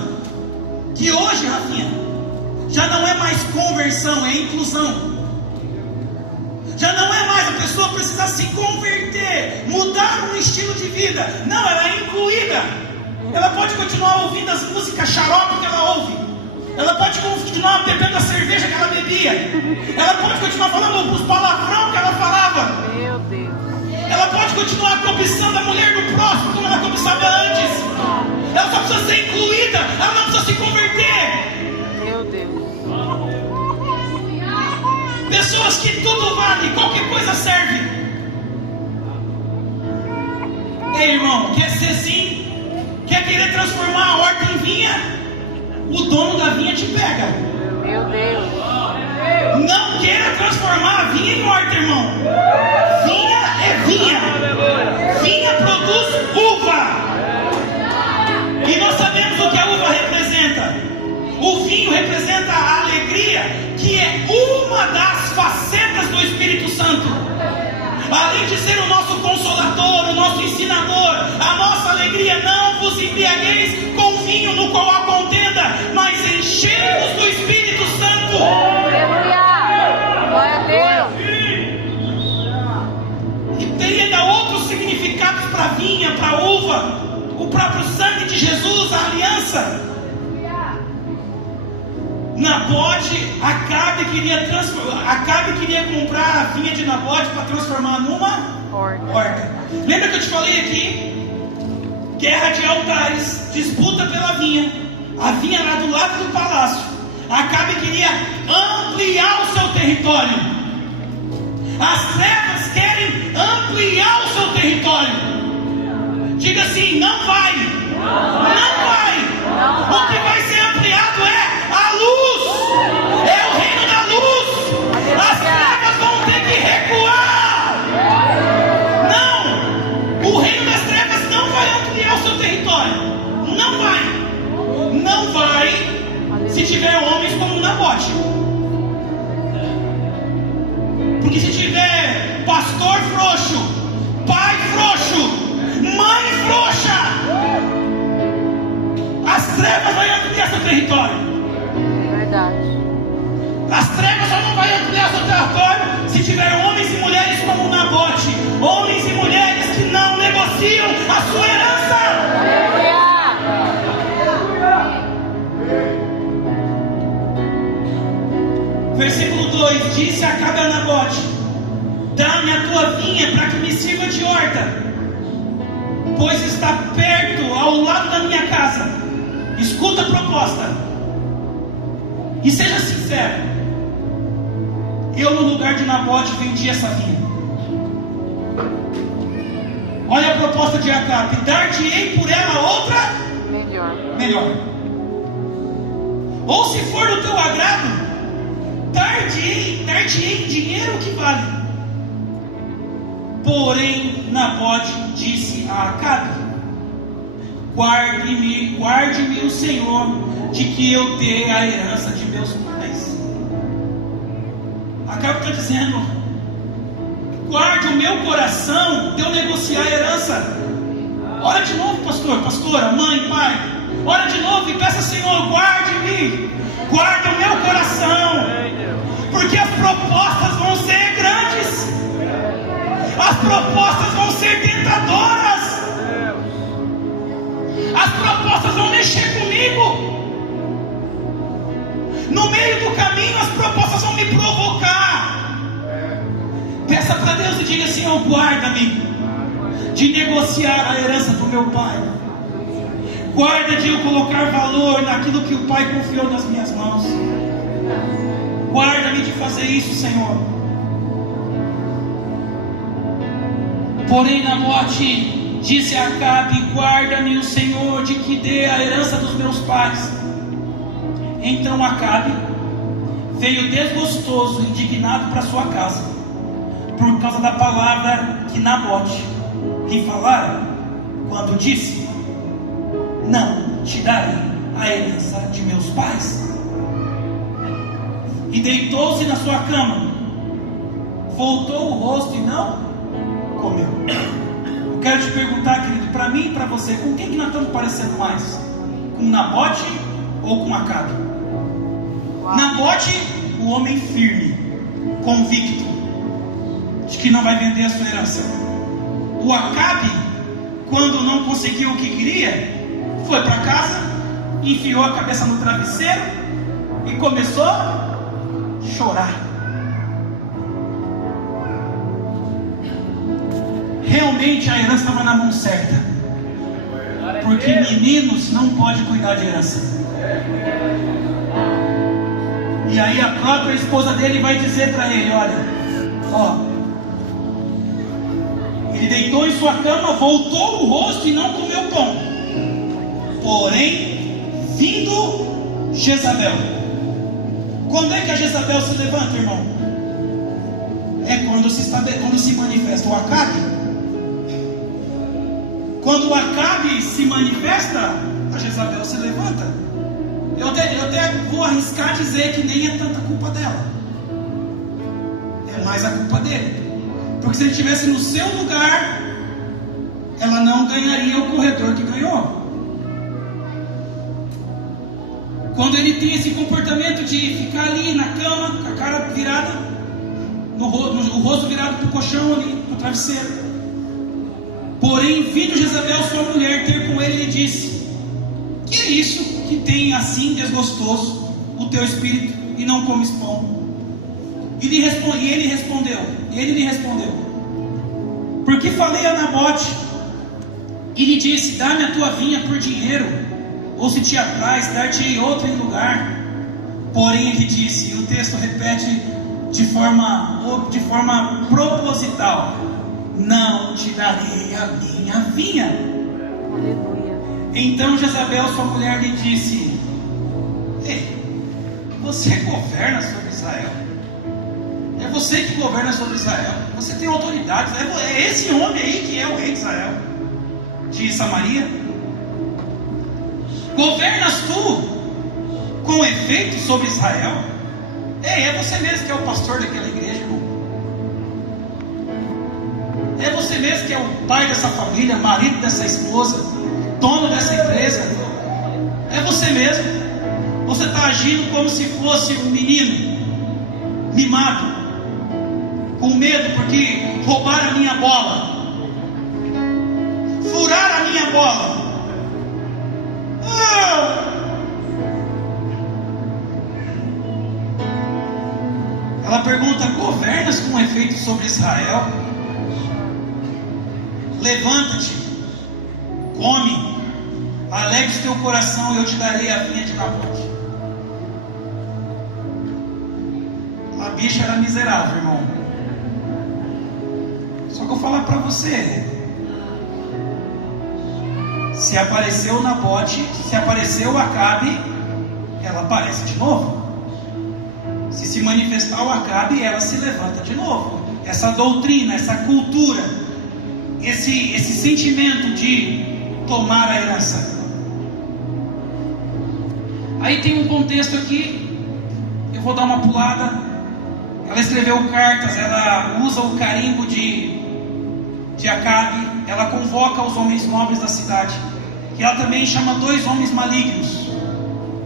que hoje, Rafinha, já não é mais conversão, é inclusão. Já não é mais a pessoa precisar se converter, mudar um estilo de vida. Não, ela é incluída. Ela pode continuar ouvindo as músicas xarope que ela ouve. Ela pode continuar bebendo a cerveja que ela bebia. Ela pode continuar falando os palavrão que ela falava. Meu Deus. Ela pode continuar cobiçando a mulher do próximo como ela cobiçava antes. Ela só precisa ser incluída. Ela não precisa se converter. Meu Deus. Pessoas que tudo vale, qualquer coisa serve. Ei, irmão, quer ser assim? Quer querer transformar a horta em vinha? O dono da vinha te pega. Meu Deus. Não queira transformar a vinha em horta, irmão. Vinha é vinha. Vinha produz uva. E nós sabemos o que a uva representa. O vinho representa a alegria, que é uma das facetas do Espírito Santo. Além de ser o nosso consolador, o nosso ensinador, a nossa alegria, não vos embriagueis com vinho no qual há contenda, mas enchei-vos do Espírito Santo. Aleluia. Glória a Deus. E tem ainda outros significados para a vinha, para a uva, o próprio sangue de Jesus, a aliança. Nabote, Acabe queria comprar a vinha de Nabote para transformar numa horta. Lembra que eu te falei aqui? Guerra de altares, disputa pela vinha. A vinha lá do lado do palácio. Acabe queria ampliar o seu território. As trevas querem ampliar o seu território. Diga assim: não vai. Não vai. O que vai ser ampliado é a luz. É o reino da luz. As trevas vão ter que recuar. Não. O reino das trevas não vai ampliar o seu território. Não vai. Não vai se tiver homens como Nabote. Porque se tiver pastor frouxo, pai frouxo, mãe frouxa, as trevas vão ampliar seu território. Verdade. As trevas só não vão ampliar seu território se tiver homens e mulheres como Nabote. Homens e mulheres que não negociam a sua herança. Aleluia. Versículo 2: disse Acabe a Nabote: dá-me a tua vinha para que me sirva de horta, pois está perto, ao lado da minha casa. Escuta a proposta e seja sincero. Eu, no lugar de Nabote, vendi essa vinha. Olha a proposta de Acabe: dar-te-ei por ela outra melhor. Ou, se for do teu agrado, dar-te-ei em dinheiro o que vale. Porém, Nabote disse a Acabe: guarde-me o Senhor de que eu dê a herança de meus pais. Acabe está dizendo: guarde o meu coração de eu negociar a herança. Ora de novo, pastor, pastora, mãe, pai. Ora de novo e peça: Senhor, guarde-me, guarde o meu coração, porque as propostas vão ser grandes, as propostas vão ser tentadoras, as propostas vão mexer comigo. No meio do caminho as propostas vão me provocar. Peça para Deus e diga: Senhor, guarda-me de negociar a herança do meu pai. Guarda de eu colocar valor naquilo que o pai confiou nas minhas mãos. Guarda-me de fazer isso, Senhor. Porém Nabote disse a Acabe: guarda-me o Senhor de que dê a herança dos meus pais. Então Acabe veio desgostoso, indignado para sua casa, por causa da palavra que Nabote lhe falara, quando disse: não te darei a herança de meus pais. E deitou-se na sua cama, voltou o rosto e não comeu. Eu quero te perguntar, querido, para mim e para você, com quem que nós estamos parecendo mais? Com Nabote ou com Acabe? Nabote, o homem firme, convicto de que não vai vender a sua herança. O Acabe, quando não conseguiu o que queria, foi para casa, enfiou a cabeça no travesseiro e começou a chorar. Realmente a herança estava na mão certa, porque meninos não podem cuidar de herança. E aí a própria esposa dele vai dizer para ele: olha, ele deitou em sua cama, voltou o rosto e não comeu pão. Porém, vindo Jezabel. Quando é que a Jezabel se levanta, irmão? É quando se manifesta o Acabe. Quando o Acabe se manifesta, a Jezabel se levanta. Eu até vou arriscar dizer que nem é tanta culpa dela, é mais a culpa dele. Porque se ele estivesse no seu lugar, ela não ganharia o corredor que ganhou. Quando ele tem esse comportamento de ficar ali na cama, com a cara virada, o rosto virado para o colchão ali, para o travesseiro. Porém, vindo Jezabel, sua mulher, ter com ele, lhe disse: que é isso que tem assim desgostoso o teu espírito e não comes pão? E ele lhe respondeu: porque falei a Nabote e lhe disse: dá-me a tua vinha por dinheiro, ou se te apraz, dar-te-ei outra em lugar. Porém ele disse, e o texto repete de forma proposital: não te darei a minha vinha. Aleluia. Então Jezabel, sua mulher, lhe disse: ei, você governa sobre Israel? É você que governa sobre Israel. Você tem autoridade. É esse homem aí que é o rei de Israel, de Samaria. Governas tu com efeito sobre Israel? É você mesmo que é o pastor daquela igreja, irmão. É você mesmo que é o pai dessa família, marido dessa esposa, dono dessa empresa. É você mesmo. Você está agindo como se fosse um menino mimado, com medo porque roubaram a minha bola, furaram a minha bola. Ela pergunta: governas com efeito sobre Israel? Levanta-te, come, alegre o teu coração e eu te darei a vinha de Nabote. A bicha era miserável, irmão. Só que eu vou falar para você: se apareceu Nabote, se apareceu o Acabe, ela aparece de novo. Se manifestar o Acabe, ela se levanta de novo. Essa doutrina, essa cultura, esse sentimento de tomar a herança. Aí tem um contexto aqui, eu vou dar uma pulada. Ela escreveu cartas, ela usa o carimbo de Acabe, ela convoca os homens nobres da cidade, e ela também chama 2 homens malignos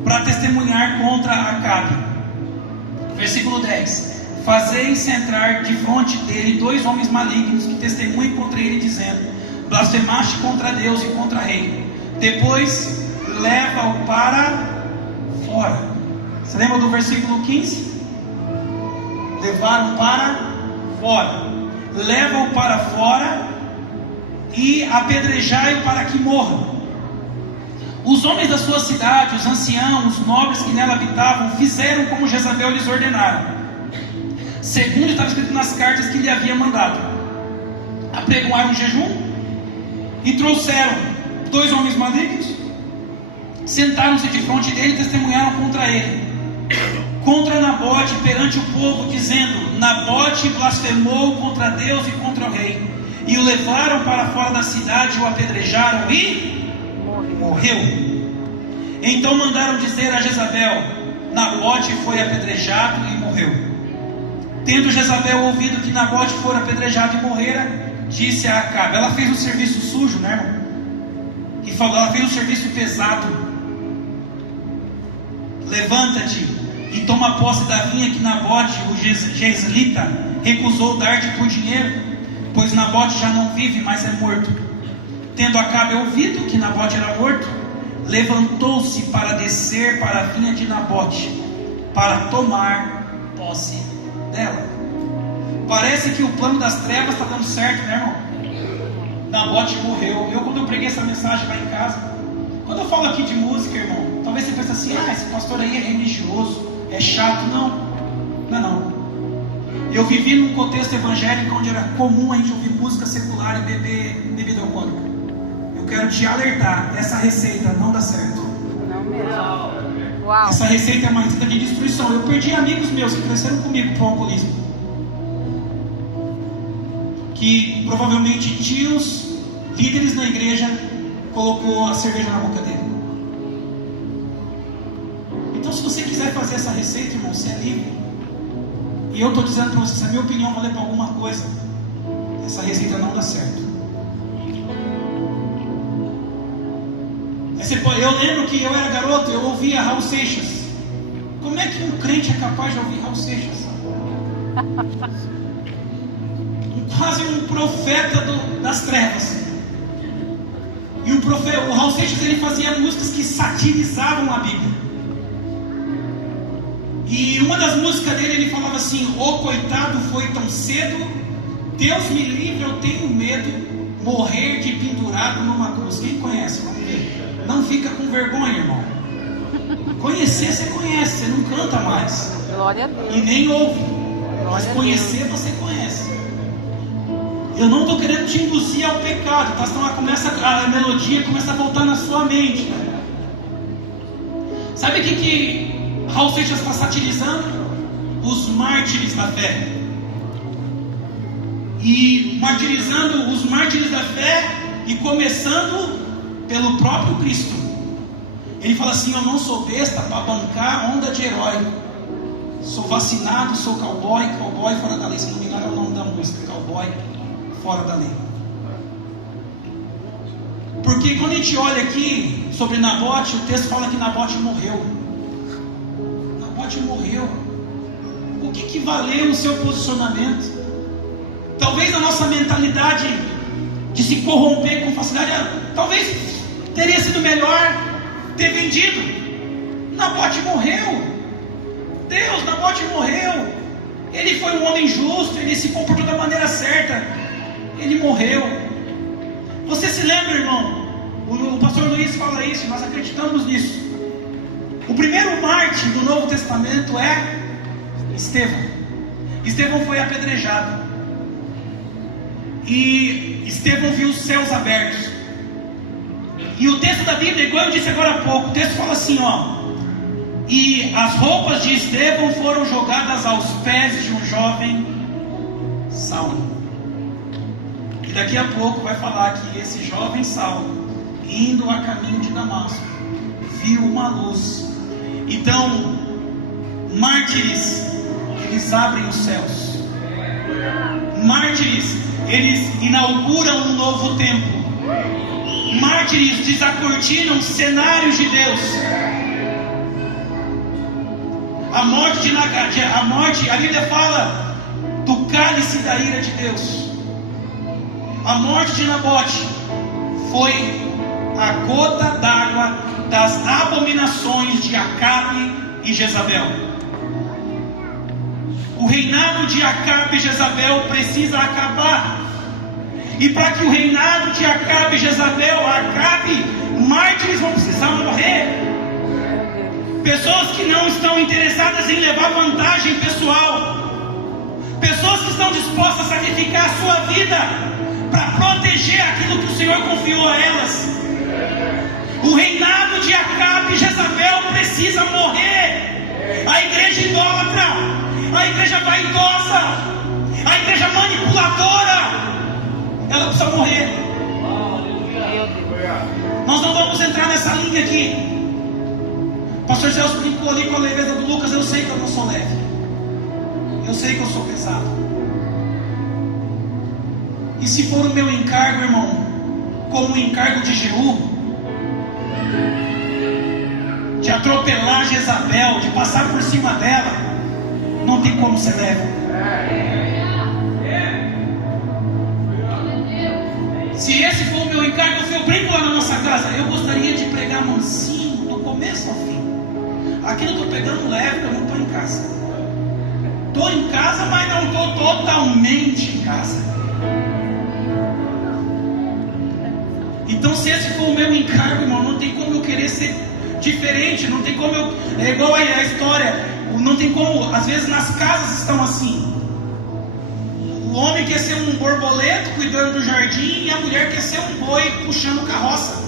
para testemunhar contra Acabe. Versículo 10: fazei-se entrar de fronte dele 2 homens malignos que testemunhem contra ele, dizendo: blasfemaste contra Deus e contra rei. Depois leva-o para fora. Você lembra do versículo 15? Levaram para fora. Leva-o para fora e apedrejai-o para que morra. Os homens da sua cidade, os anciãos, os nobres que nela habitavam, fizeram como Jezabel lhes ordenara, segundo estava escrito nas cartas que lhe havia mandado. apregoaram um jejum e trouxeram 2 homens malignos, sentaram-se de frente dele e testemunharam contra ele, contra Nabote perante o povo, dizendo: Nabote blasfemou contra Deus e contra o rei. E o levaram para fora da cidade, o apedrejaram e morreu. Então mandaram dizer a Jezabel: Nabote foi apedrejado e morreu. Tendo Jezabel ouvido que Nabote fora apedrejado e morrera, disse a Acabe. Ela fez um serviço sujo, né, irmão? Ela fez um serviço pesado. Levanta-te e toma posse da vinha que Nabote, o jezreelita, recusou dar-te por dinheiro, pois Nabote já não vive, mas é morto. Tendo Acabe ouvido que Nabote era morto, levantou-se para descer para a vinha de Nabote, para tomar posse dela. Parece que o plano das trevas está dando certo, né, irmão? Nabote morreu. Quando eu preguei essa mensagem lá em casa, quando eu falo aqui de música, irmão, talvez você pense assim: esse pastor aí é religioso, é chato. Não. Eu vivi num contexto evangélico onde era comum a gente ouvir música secular e beber bebida alcoólica. Eu quero te alertar: essa receita não dá certo. Não mesmo. Uau. Essa receita é uma receita de destruição. Eu perdi amigos meus que cresceram comigo com o alcoolismo, que provavelmente tios, líderes na igreja, colocou a cerveja na boca dele. Então, se você quiser fazer essa receita, irmão, você é livre. E eu estou dizendo para você, se a minha opinião valer para alguma coisa, essa receita não dá certo. Eu lembro que eu era garoto, eu ouvia Raul Seixas. Como é que um crente é capaz de ouvir Raul Seixas? Quase um profeta das trevas. E o Raul Seixas, ele fazia músicas que satirizavam a Bíblia. E uma das músicas dele, ele falava assim: "Ô coitado, foi tão cedo, Deus me livre, eu tenho medo, morrer de pendurado numa cruz." Quem conhece? Vamos ver. Não fica com vergonha, irmão. Conhecer você conhece, você não canta mais. Glória a Deus. E nem ouve. Mas Glória conhecer você conhece. Eu não estou querendo te induzir ao pecado, tá? Senão a melodia começa a voltar na sua mente. Né? Sabe o que Raul Seixas está satirizando? Os mártires da fé. E martirizando os mártires da fé, e começando pelo próprio Cristo. Ele fala assim: eu não sou besta para bancar onda de herói. Sou vacinado, sou cowboy fora da lei. Se não me engano é o nome da música, cowboy fora da lei. Porque quando a gente olha aqui sobre Nabote, o texto fala que Nabote morreu. Nabote morreu. O que valeu o seu posicionamento? Talvez a nossa mentalidade de se corromper com facilidade, talvez teria sido melhor ter vendido. Nabote morreu. Nabote morreu. Ele foi um homem justo, ele se comportou da maneira certa. Ele morreu. Você se lembra, irmão? O pastor Luiz fala isso, nós acreditamos nisso. O primeiro mártir do Novo Testamento é Estevão. Estevão foi apedrejado. E Estevão viu os céus abertos. E o texto da Bíblia, igual eu disse agora há pouco, o texto fala assim, ó: e as roupas de Estevão foram jogadas aos pés de um jovem Saulo. E daqui a pouco vai falar que esse jovem Saulo, indo a caminho de Damasco, viu uma luz. Então, mártires, eles abrem os céus. Mártires, eles inauguram um novo tempo. Mártires desacortinam cenários de Deus. A morte, a Bíblia fala do cálice da ira de Deus. A morte de Nabote foi a gota d'água das abominações de Acabe e Jezabel. O reinado de Acabe e Jezabel precisa acabar. E para que o reinado de Acabe e Jezabel acabe, mártires vão precisar morrer. Pessoas que não estão interessadas em levar vantagem pessoal. Pessoas que estão dispostas a sacrificar a sua vida para proteger aquilo que o Senhor confiou a elas. O reinado de Acabe e Jezabel precisa morrer. A igreja idólatra, a igreja vaidosa, a igreja manipuladora, ela precisa morrer. Nós não vamos entrar nessa linha aqui. Pastor Celso brincou ali com a leveza do Lucas. Eu sei que eu não sou leve, eu sei que eu sou pesado. E se for o meu encargo, irmão, como o encargo de Jeú, de atropelar Jezabel, de passar por cima dela, não tem como ser leve. Se esse for o meu encargo, eu brinco lá na nossa casa, eu gostaria de pregar mansinho do começo ao fim. Aqui eu estou pegando leve, eu não estou em casa. Estou em casa, mas não estou totalmente em casa. Então, se esse for o meu encargo, irmão, não tem como eu querer ser diferente. Não tem como eu... É igual a história. Não tem como... Às vezes nas casas estão assim. O homem quer ser um borboleto cuidando do jardim, e a mulher quer ser um boi puxando carroça.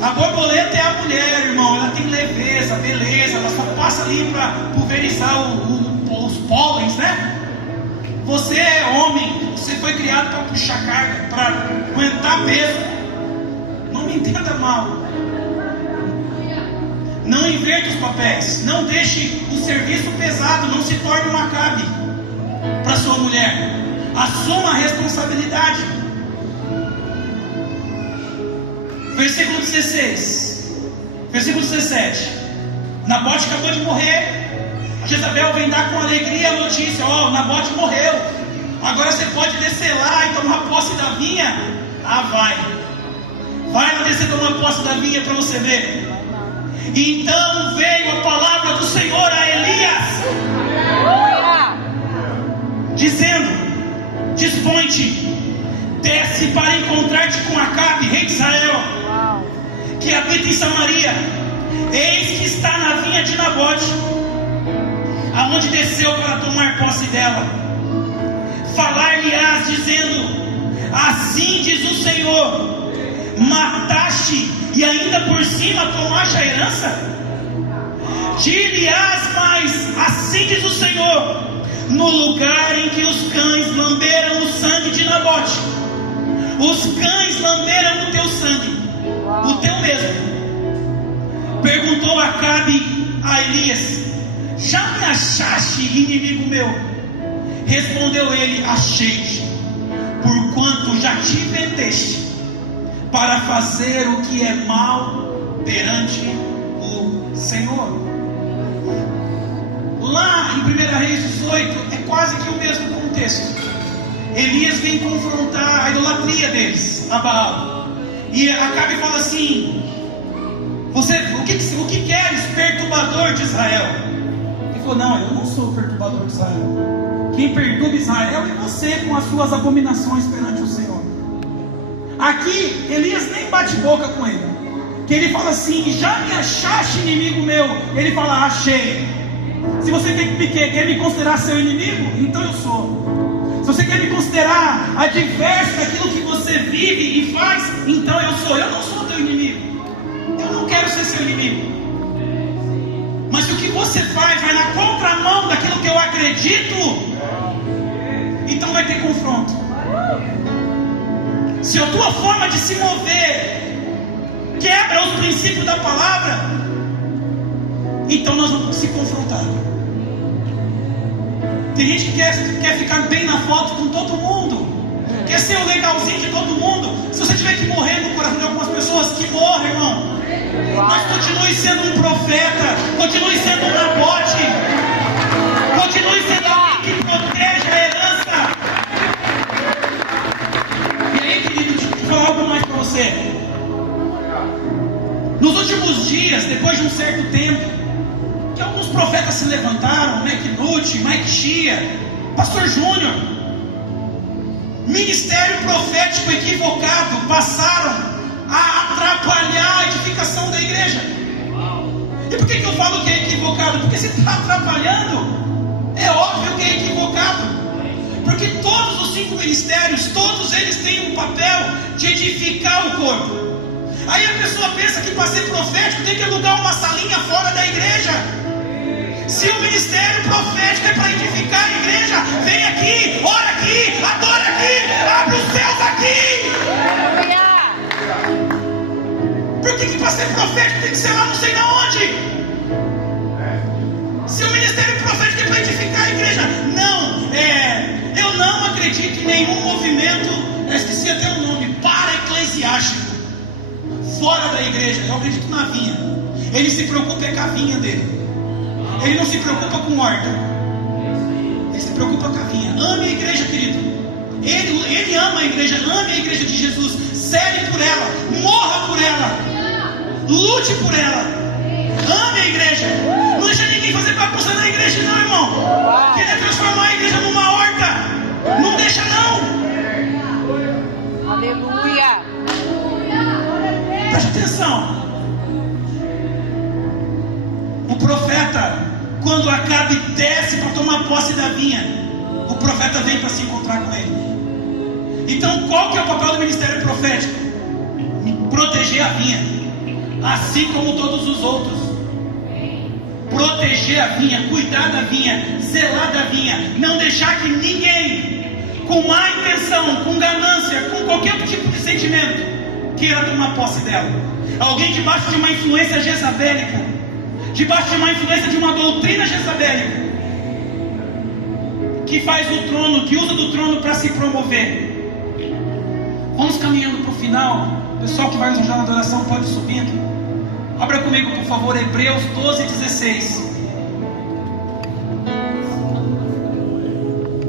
A borboleta é a mulher, irmão. Ela tem leveza, beleza. Ela só passa ali para pulverizar os pólens, né? Você é homem. Você foi criado para puxar carga, para aguentar peso. Não me entenda mal. Não inverta os papéis. Não deixe o serviço pesado. Não se torne uma Acabe para sua mulher. Assuma a responsabilidade. Versículo 16. Versículo 17. Nabote acabou de morrer. A Jezabel vem dar com alegria a notícia: ó, Nabote morreu. Agora você pode descer lá e tomar posse da vinha. Ah, vai. Vai lá descer e tomar posse da vinha para você ver. Então veio a palavra do Senhor a Elias, dizendo: dispõe-te, desce para encontrar-te com Acabe, rei de Israel, que habita em Samaria. Eis que está na vinha de Nabote, aonde desceu para tomar posse dela. Falar-lhe-ás dizendo: assim diz o Senhor, mataste e ainda por cima tomaste a herança? Dir-lhe-ás mais: assim diz o Senhor, no lugar em que os cães lamberam o sangue de Nabote, os cães lamberam o teu sangue, o teu mesmo. Perguntou Acabe a Elias: já me achaste inimigo meu? Respondeu ele: achei-te, porquanto já te vendeste para fazer o que é mal perante o Senhor. Lá em 1 Reis 18 é quase que o mesmo contexto. Elias vem confrontar a idolatria deles, a Baal. E Acabe fala assim: o que queres, perturbador de Israel? Ele falou: não, eu não sou o perturbador de Israel. Quem perturba Israel é você com as suas abominações perante o Senhor. Aqui Elias nem bate boca com ele, que ele fala assim: já me achaste inimigo meu? Ele fala: achei. Se você quer me considerar seu inimigo, então eu sou. Se você quer me considerar adverso daquilo que você vive e faz, então eu sou. Eu não sou teu inimigo. Eu não quero ser seu inimigo. Mas se o que você faz vai na contramão daquilo que eu acredito, então vai ter confronto. Se a tua forma de se mover quebra os princípios da palavra, então nós vamos se confrontar. Tem gente que quer ficar bem na foto com todo mundo, quer ser o legalzinho de todo mundo. Se você tiver que morrer no coração de algumas pessoas, que morra, irmão. Mas continue sendo um profeta, continue sendo um Nabote, continue sendo alguém que protege a herança. E aí, querido, deixa eu falar algo mais para você. Nos últimos dias, depois de um certo tempo, que alguns profetas se levantaram, McNulty, Mike Shea, Pastor Júnior, ministério profético equivocado, passaram a atrapalhar a edificação da igreja. E por que eu falo que é equivocado? Porque se está atrapalhando, é óbvio que é equivocado. Porque todos os 5 ministérios, todos eles têm um papel de edificar o corpo. Aí a pessoa pensa que para ser profético tem que alugar uma salinha fora da igreja. Se o ministério profético é para edificar a igreja, vem aqui, ora aqui, adora aqui, abre os céus aqui. Por que para ser profético tem que ser lá não sei na onde? Se o ministério profético é para edificar a igreja, eu não acredito em nenhum movimento, eu esqueci até o nome, para-eclesiástico, fora da igreja. Eu acredito na vinha. Ele se preocupa com a vinha dele. Ele não se preocupa com horta. Ele se preocupa com a vinha. Ame a igreja, querido. Ele ama a igreja. Ame a igreja de Jesus. Cele por ela. Morra por ela. Lute por ela. Ame a igreja. Não deixa ninguém fazer bagunça na igreja, não, irmão. Querer transformar a igreja numa horta. Não deixa, não. Aleluia. Preste atenção. O profeta, quando Acabe desce para tomar posse da vinha, o profeta vem para se encontrar com ele. Então, qual que é o papel do ministério profético? Proteger a vinha, assim como todos os outros. Proteger a vinha, cuidar da vinha, zelar da vinha, não deixar que ninguém, com má intenção, com ganância, com qualquer tipo de sentimento, queira tomar posse dela. Alguém debaixo de uma influência jezabélica, debaixo de uma influência de uma doutrina jezabélica, que faz o trono, que usa do trono para se promover. Vamos caminhando para o final. O pessoal que vai nos ajudar na adoração pode ir subindo. Abra comigo, por favor, Hebreus 12:16.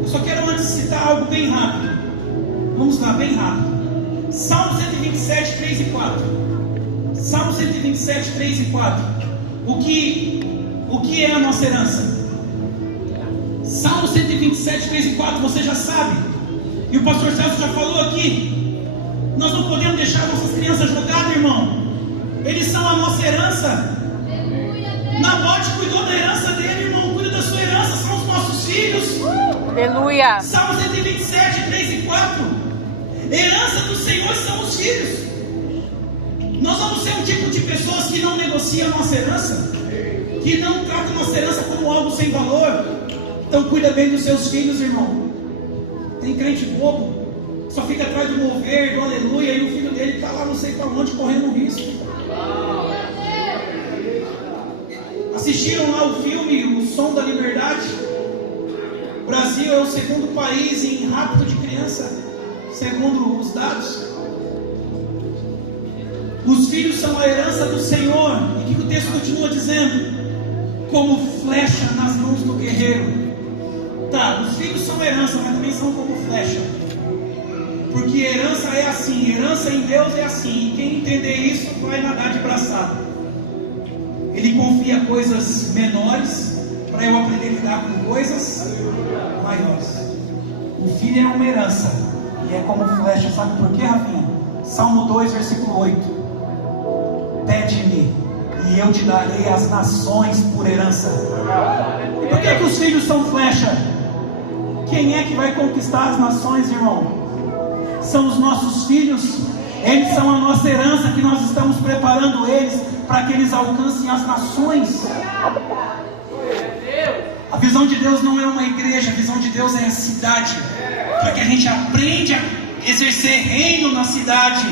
Eu só quero antes citar algo bem rápido. Vamos lá, bem rápido. Salmo 127, 3 e 4. Salmo 127, 3 e 4. O que é a nossa herança? Salmo 127, 3 e 4, você já sabe. E o pastor Celso já falou aqui. Nós não podemos deixar nossas crianças jogadas, irmão. Eles são a nossa herança. Nabote cuidou da herança dele, irmão. Cuida da sua herança, são os nossos filhos. Aleluia. Salmo 127, 3 e 4. Herança do Senhor são os filhos. Nós vamos ser um tipo de pessoas que não negociam a nossa herança, que não tratam a nossa herança como algo sem valor. Então cuida bem dos seus filhos, irmão. Tem crente bobo, só fica atrás do mover, do aleluia, e o filho dele está lá não sei para onde, correndo risco. Assistiram lá o filme O Som da Liberdade? O Brasil é o segundo país em rapto de criança, segundo os dados. Os filhos são a herança do Senhor. E o que o texto continua dizendo? Como flecha nas mãos do guerreiro. Tá, os filhos são herança, mas também são como flecha. Porque herança é assim, herança em Deus é assim. E quem entender isso vai nadar de braçada. Ele confia coisas menores para eu aprender a lidar com coisas maiores. O filho é uma herança e é como flecha. Sabe por quê, Rafinha? Salmo 2, versículo 8. Pede-me e eu te darei as nações por herança. E por que os filhos são flecha? Quem é que vai conquistar as nações, irmão? São os nossos filhos. Eles são a nossa herança, que nós estamos preparando eles para que eles alcancem as nações. A visão de Deus não é uma igreja, a visão de Deus é a cidade, para que a gente aprenda a exercer reino na cidade.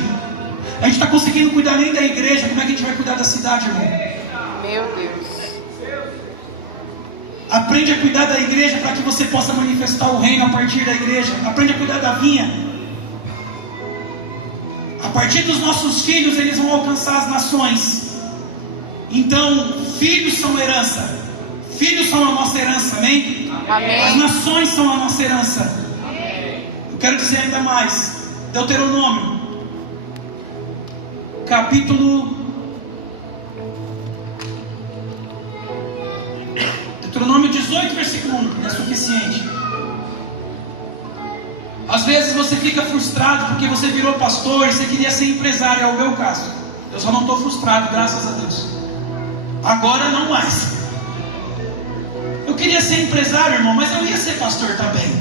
A gente está conseguindo cuidar nem da igreja, como é que a gente vai cuidar da cidade, irmão? Meu Deus. Aprende a cuidar da igreja para que você possa manifestar o reino a partir da igreja. Aprende a cuidar da vinha. A partir dos nossos filhos, eles vão alcançar as nações. Então, filhos são herança. Filhos são a nossa herança, amém? Amém. As nações são a nossa herança. Eu quero dizer ainda mais. Deuteronômio, capítulo 18, versículo 1, é suficiente. Às vezes você fica frustrado porque você virou pastor e você queria ser empresário, é o meu caso. Eu só não estou frustrado, graças a Deus. Agora não mais. Eu queria ser empresário, irmão, mas eu ia ser pastor também.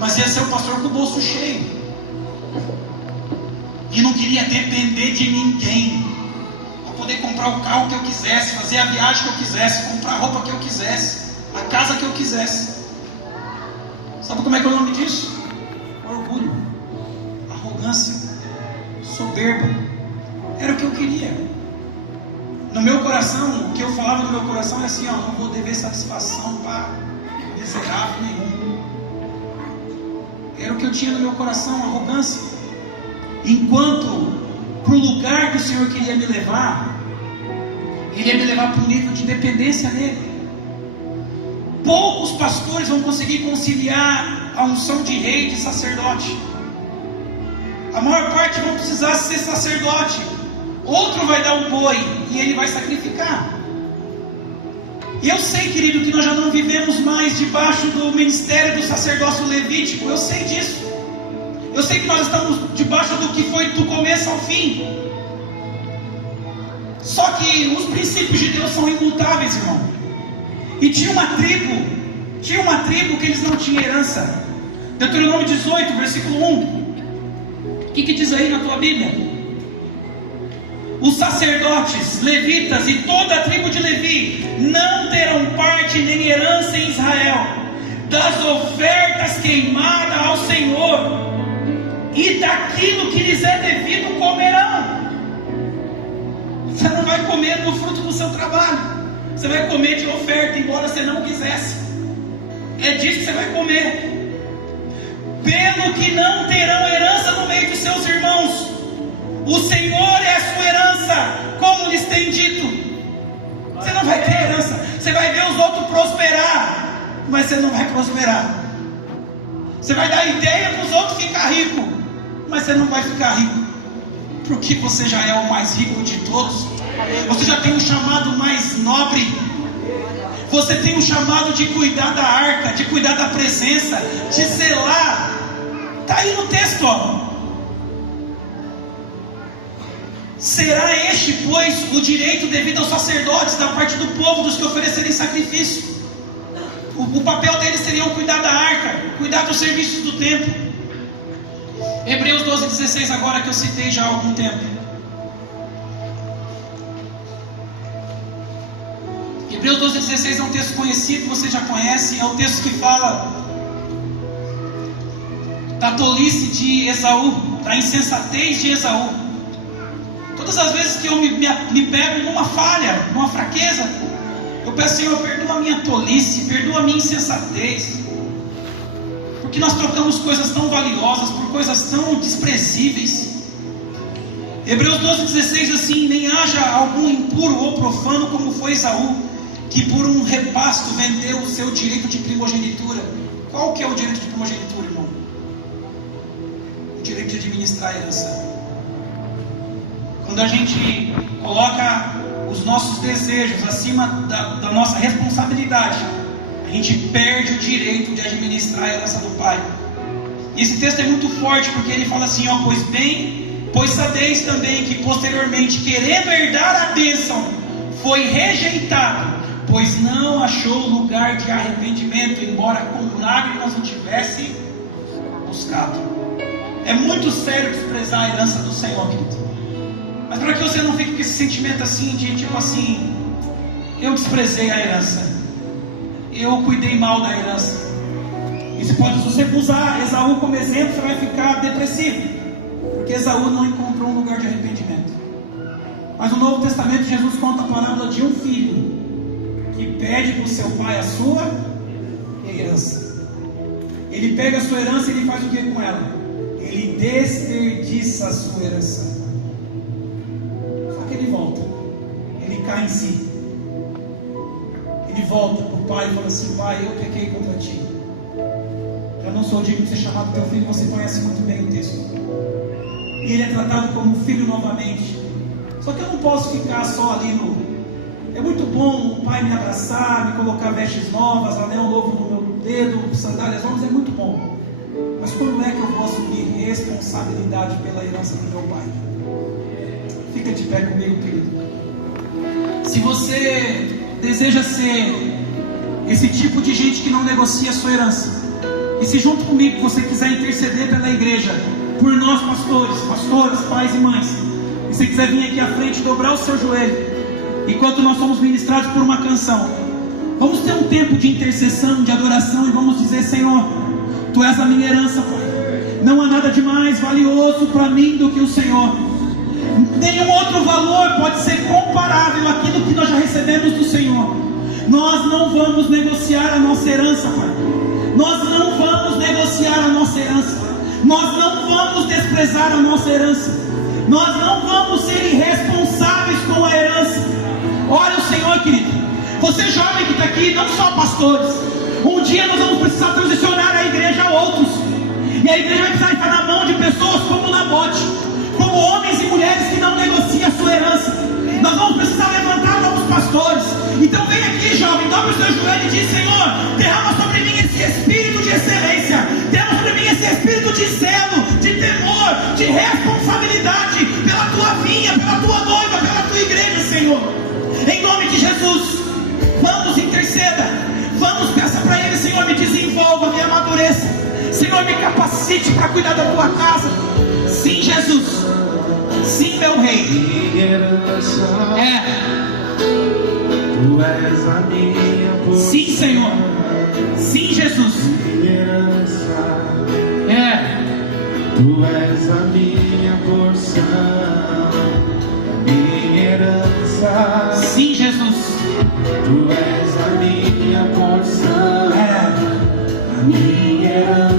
mas ia ser o pastor com o bolso cheio, e não queria depender de ninguém, para poder comprar o carro que eu quisesse, fazer a viagem que eu quisesse, comprar a roupa que eu quisesse, a casa que eu quisesse. Sabe como é que é o nome disso? Orgulho, arrogância, soberba. Era o que eu queria. No meu coração, o que eu falava no meu coração é assim: ó, não vou dever satisfação para miserável nenhum. Era o que eu tinha no meu coração, arrogância. Enquanto para o lugar que o Senhor queria me levar, Ele ia me levar para um nível de dependência nele. Poucos pastores vão conseguir conciliar a unção de rei e de sacerdote. A maior parte vão precisar ser sacerdote. Outro vai dar um boi e ele vai sacrificar. E eu sei, querido, que nós já não vivemos mais debaixo do ministério do sacerdócio levítico. Eu sei disso. Eu sei que nós estamos debaixo do que foi do começo ao fim. Só que os princípios de Deus são imutáveis, irmão. E tinha uma tribo que eles não tinham herança. Deuteronômio 18, versículo 1. O que diz aí na tua Bíblia? Os sacerdotes, levitas e toda a tribo de Levi não terão parte nem herança em Israel das ofertas queimadas ao Senhor, e daquilo que lhes é devido comerão. Você não vai comer do fruto do seu trabalho. Você vai comer de oferta, embora você não quisesse. É disso que você vai comer. Pelo que não terão herança no meio dos seus irmãos. O Senhor é a sua herança, como lhes tem dito. Você não vai ter herança. Você vai ver os outros prosperar, mas você não vai prosperar. Você vai dar ideia para os outros ficar ricos, mas você não vai ficar rico, porque você já é o mais rico de todos. Você já tem um chamado mais nobre. Você tem um chamado de cuidar da arca, de cuidar da presença, de zelar. Está aí no texto, ó. Será este, pois, o direito devido aos sacerdotes da parte do povo, dos que oferecerem sacrifício. O papel deles seria cuidar da arca, cuidar dos serviços do templo. Hebreus 12:16, agora que eu citei já há algum tempo. Hebreus 12:16 é um texto conhecido, você já conhece. É um texto que fala da tolice de Esaú, da insensatez de Esaú. Todas as vezes que eu me pego numa falha, numa fraqueza, eu peço: Senhor, perdoa a minha tolice, perdoa a minha insensatez, porque nós trocamos coisas tão valiosas por coisas tão desprezíveis. Hebreus 12:16 assim: nem haja algum impuro ou profano como foi Esaú, que por um repasto vendeu o seu direito de primogenitura. Qual que é o direito de primogenitura, irmão? O direito de administrar a herança. Quando a gente coloca os nossos desejos acima da nossa responsabilidade, a gente perde o direito de administrar a herança do Pai. E esse texto é muito forte, porque ele fala assim: ó, pois sabeis também que posteriormente, querendo herdar a bênção, foi rejeitado, pois não achou lugar de arrependimento, embora com lágrimas o tivesse buscado. É muito sério desprezar a herança do Senhor, querido. Mas para que você não fique com esse sentimento assim, de tipo assim: eu desprezei a herança, eu cuidei mal da herança. E se você usar Esaú como exemplo, você vai ficar depressivo, porque Esaú não encontrou um lugar de arrependimento. Mas no Novo Testamento, Jesus conta a parábola de um filho que pede para o seu pai a sua herança. Ele pega a sua herança e ele faz o que com ela? Ele desperdiça a sua herança. Só que ele volta, ele cai em si, ele volta para o pai e fala assim: pai, eu pequei contra ti, eu não sou digno de ser chamado teu filho. Você conhece muito bem o texto. E ele é tratado como filho novamente. Só que eu não posso ficar só ali no... É muito bom o pai me abraçar, me colocar vestes novas, anel novo no meu dedo, sandálias novas, é muito bom. Mas como é que eu vou assumir responsabilidade pela herança do meu pai? Fica de pé comigo, querido. Se você deseja ser esse tipo de gente que não negocia a sua herança, E se junto comigo você quiser interceder pela igreja, por nós pastores, pastoras, pais e mães, e se quiser vir aqui à frente, dobrar o seu joelho, enquanto nós somos ministrados por uma canção, vamos ter um tempo de intercessão, de adoração, e vamos dizer: Senhor, Tu és a minha herança, Pai. Não há nada de mais valioso para mim do que o Senhor. Nenhum outro valor pode ser comparável àquilo que nós já recebemos do Senhor. Nós não vamos negociar a nossa herança, Pai. Nós não vamos negociar a nossa herança. Nós não vamos desprezar a nossa herança. Nós não vamos ser irresponsáveis com a herança. Olha o Senhor, querido. Você jovem que está aqui, não só pastores. Um dia nós vamos precisar transicionar a igreja a outros. E a igreja vai precisar estar na mão de pessoas como Nabote, como homens e mulheres que não negociam a sua herança. Nós vamos precisar levantar novos pastores. Então vem aqui, jovem, dobra o seu joelho e diz: Senhor, derrama sobre mim esse espírito de excelência, derrama sobre mim esse espírito de zelo, de temor, de responsabilidade pela tua vinha, pela tua noiva, pela tua igreja, Senhor. Em nome de Jesus, vamos, interceda, vamos, peça para Ele: Senhor, me desenvolva, me amadureça, Senhor, me capacite para cuidar da tua casa. Sim, Jesus, sim, meu Rei. Tu és a minha porção. Sim, Senhor. Sim, Jesus. Tu és a minha porção, minha herança. Sim, Jesus. Tu és a minha porção, a minha herança.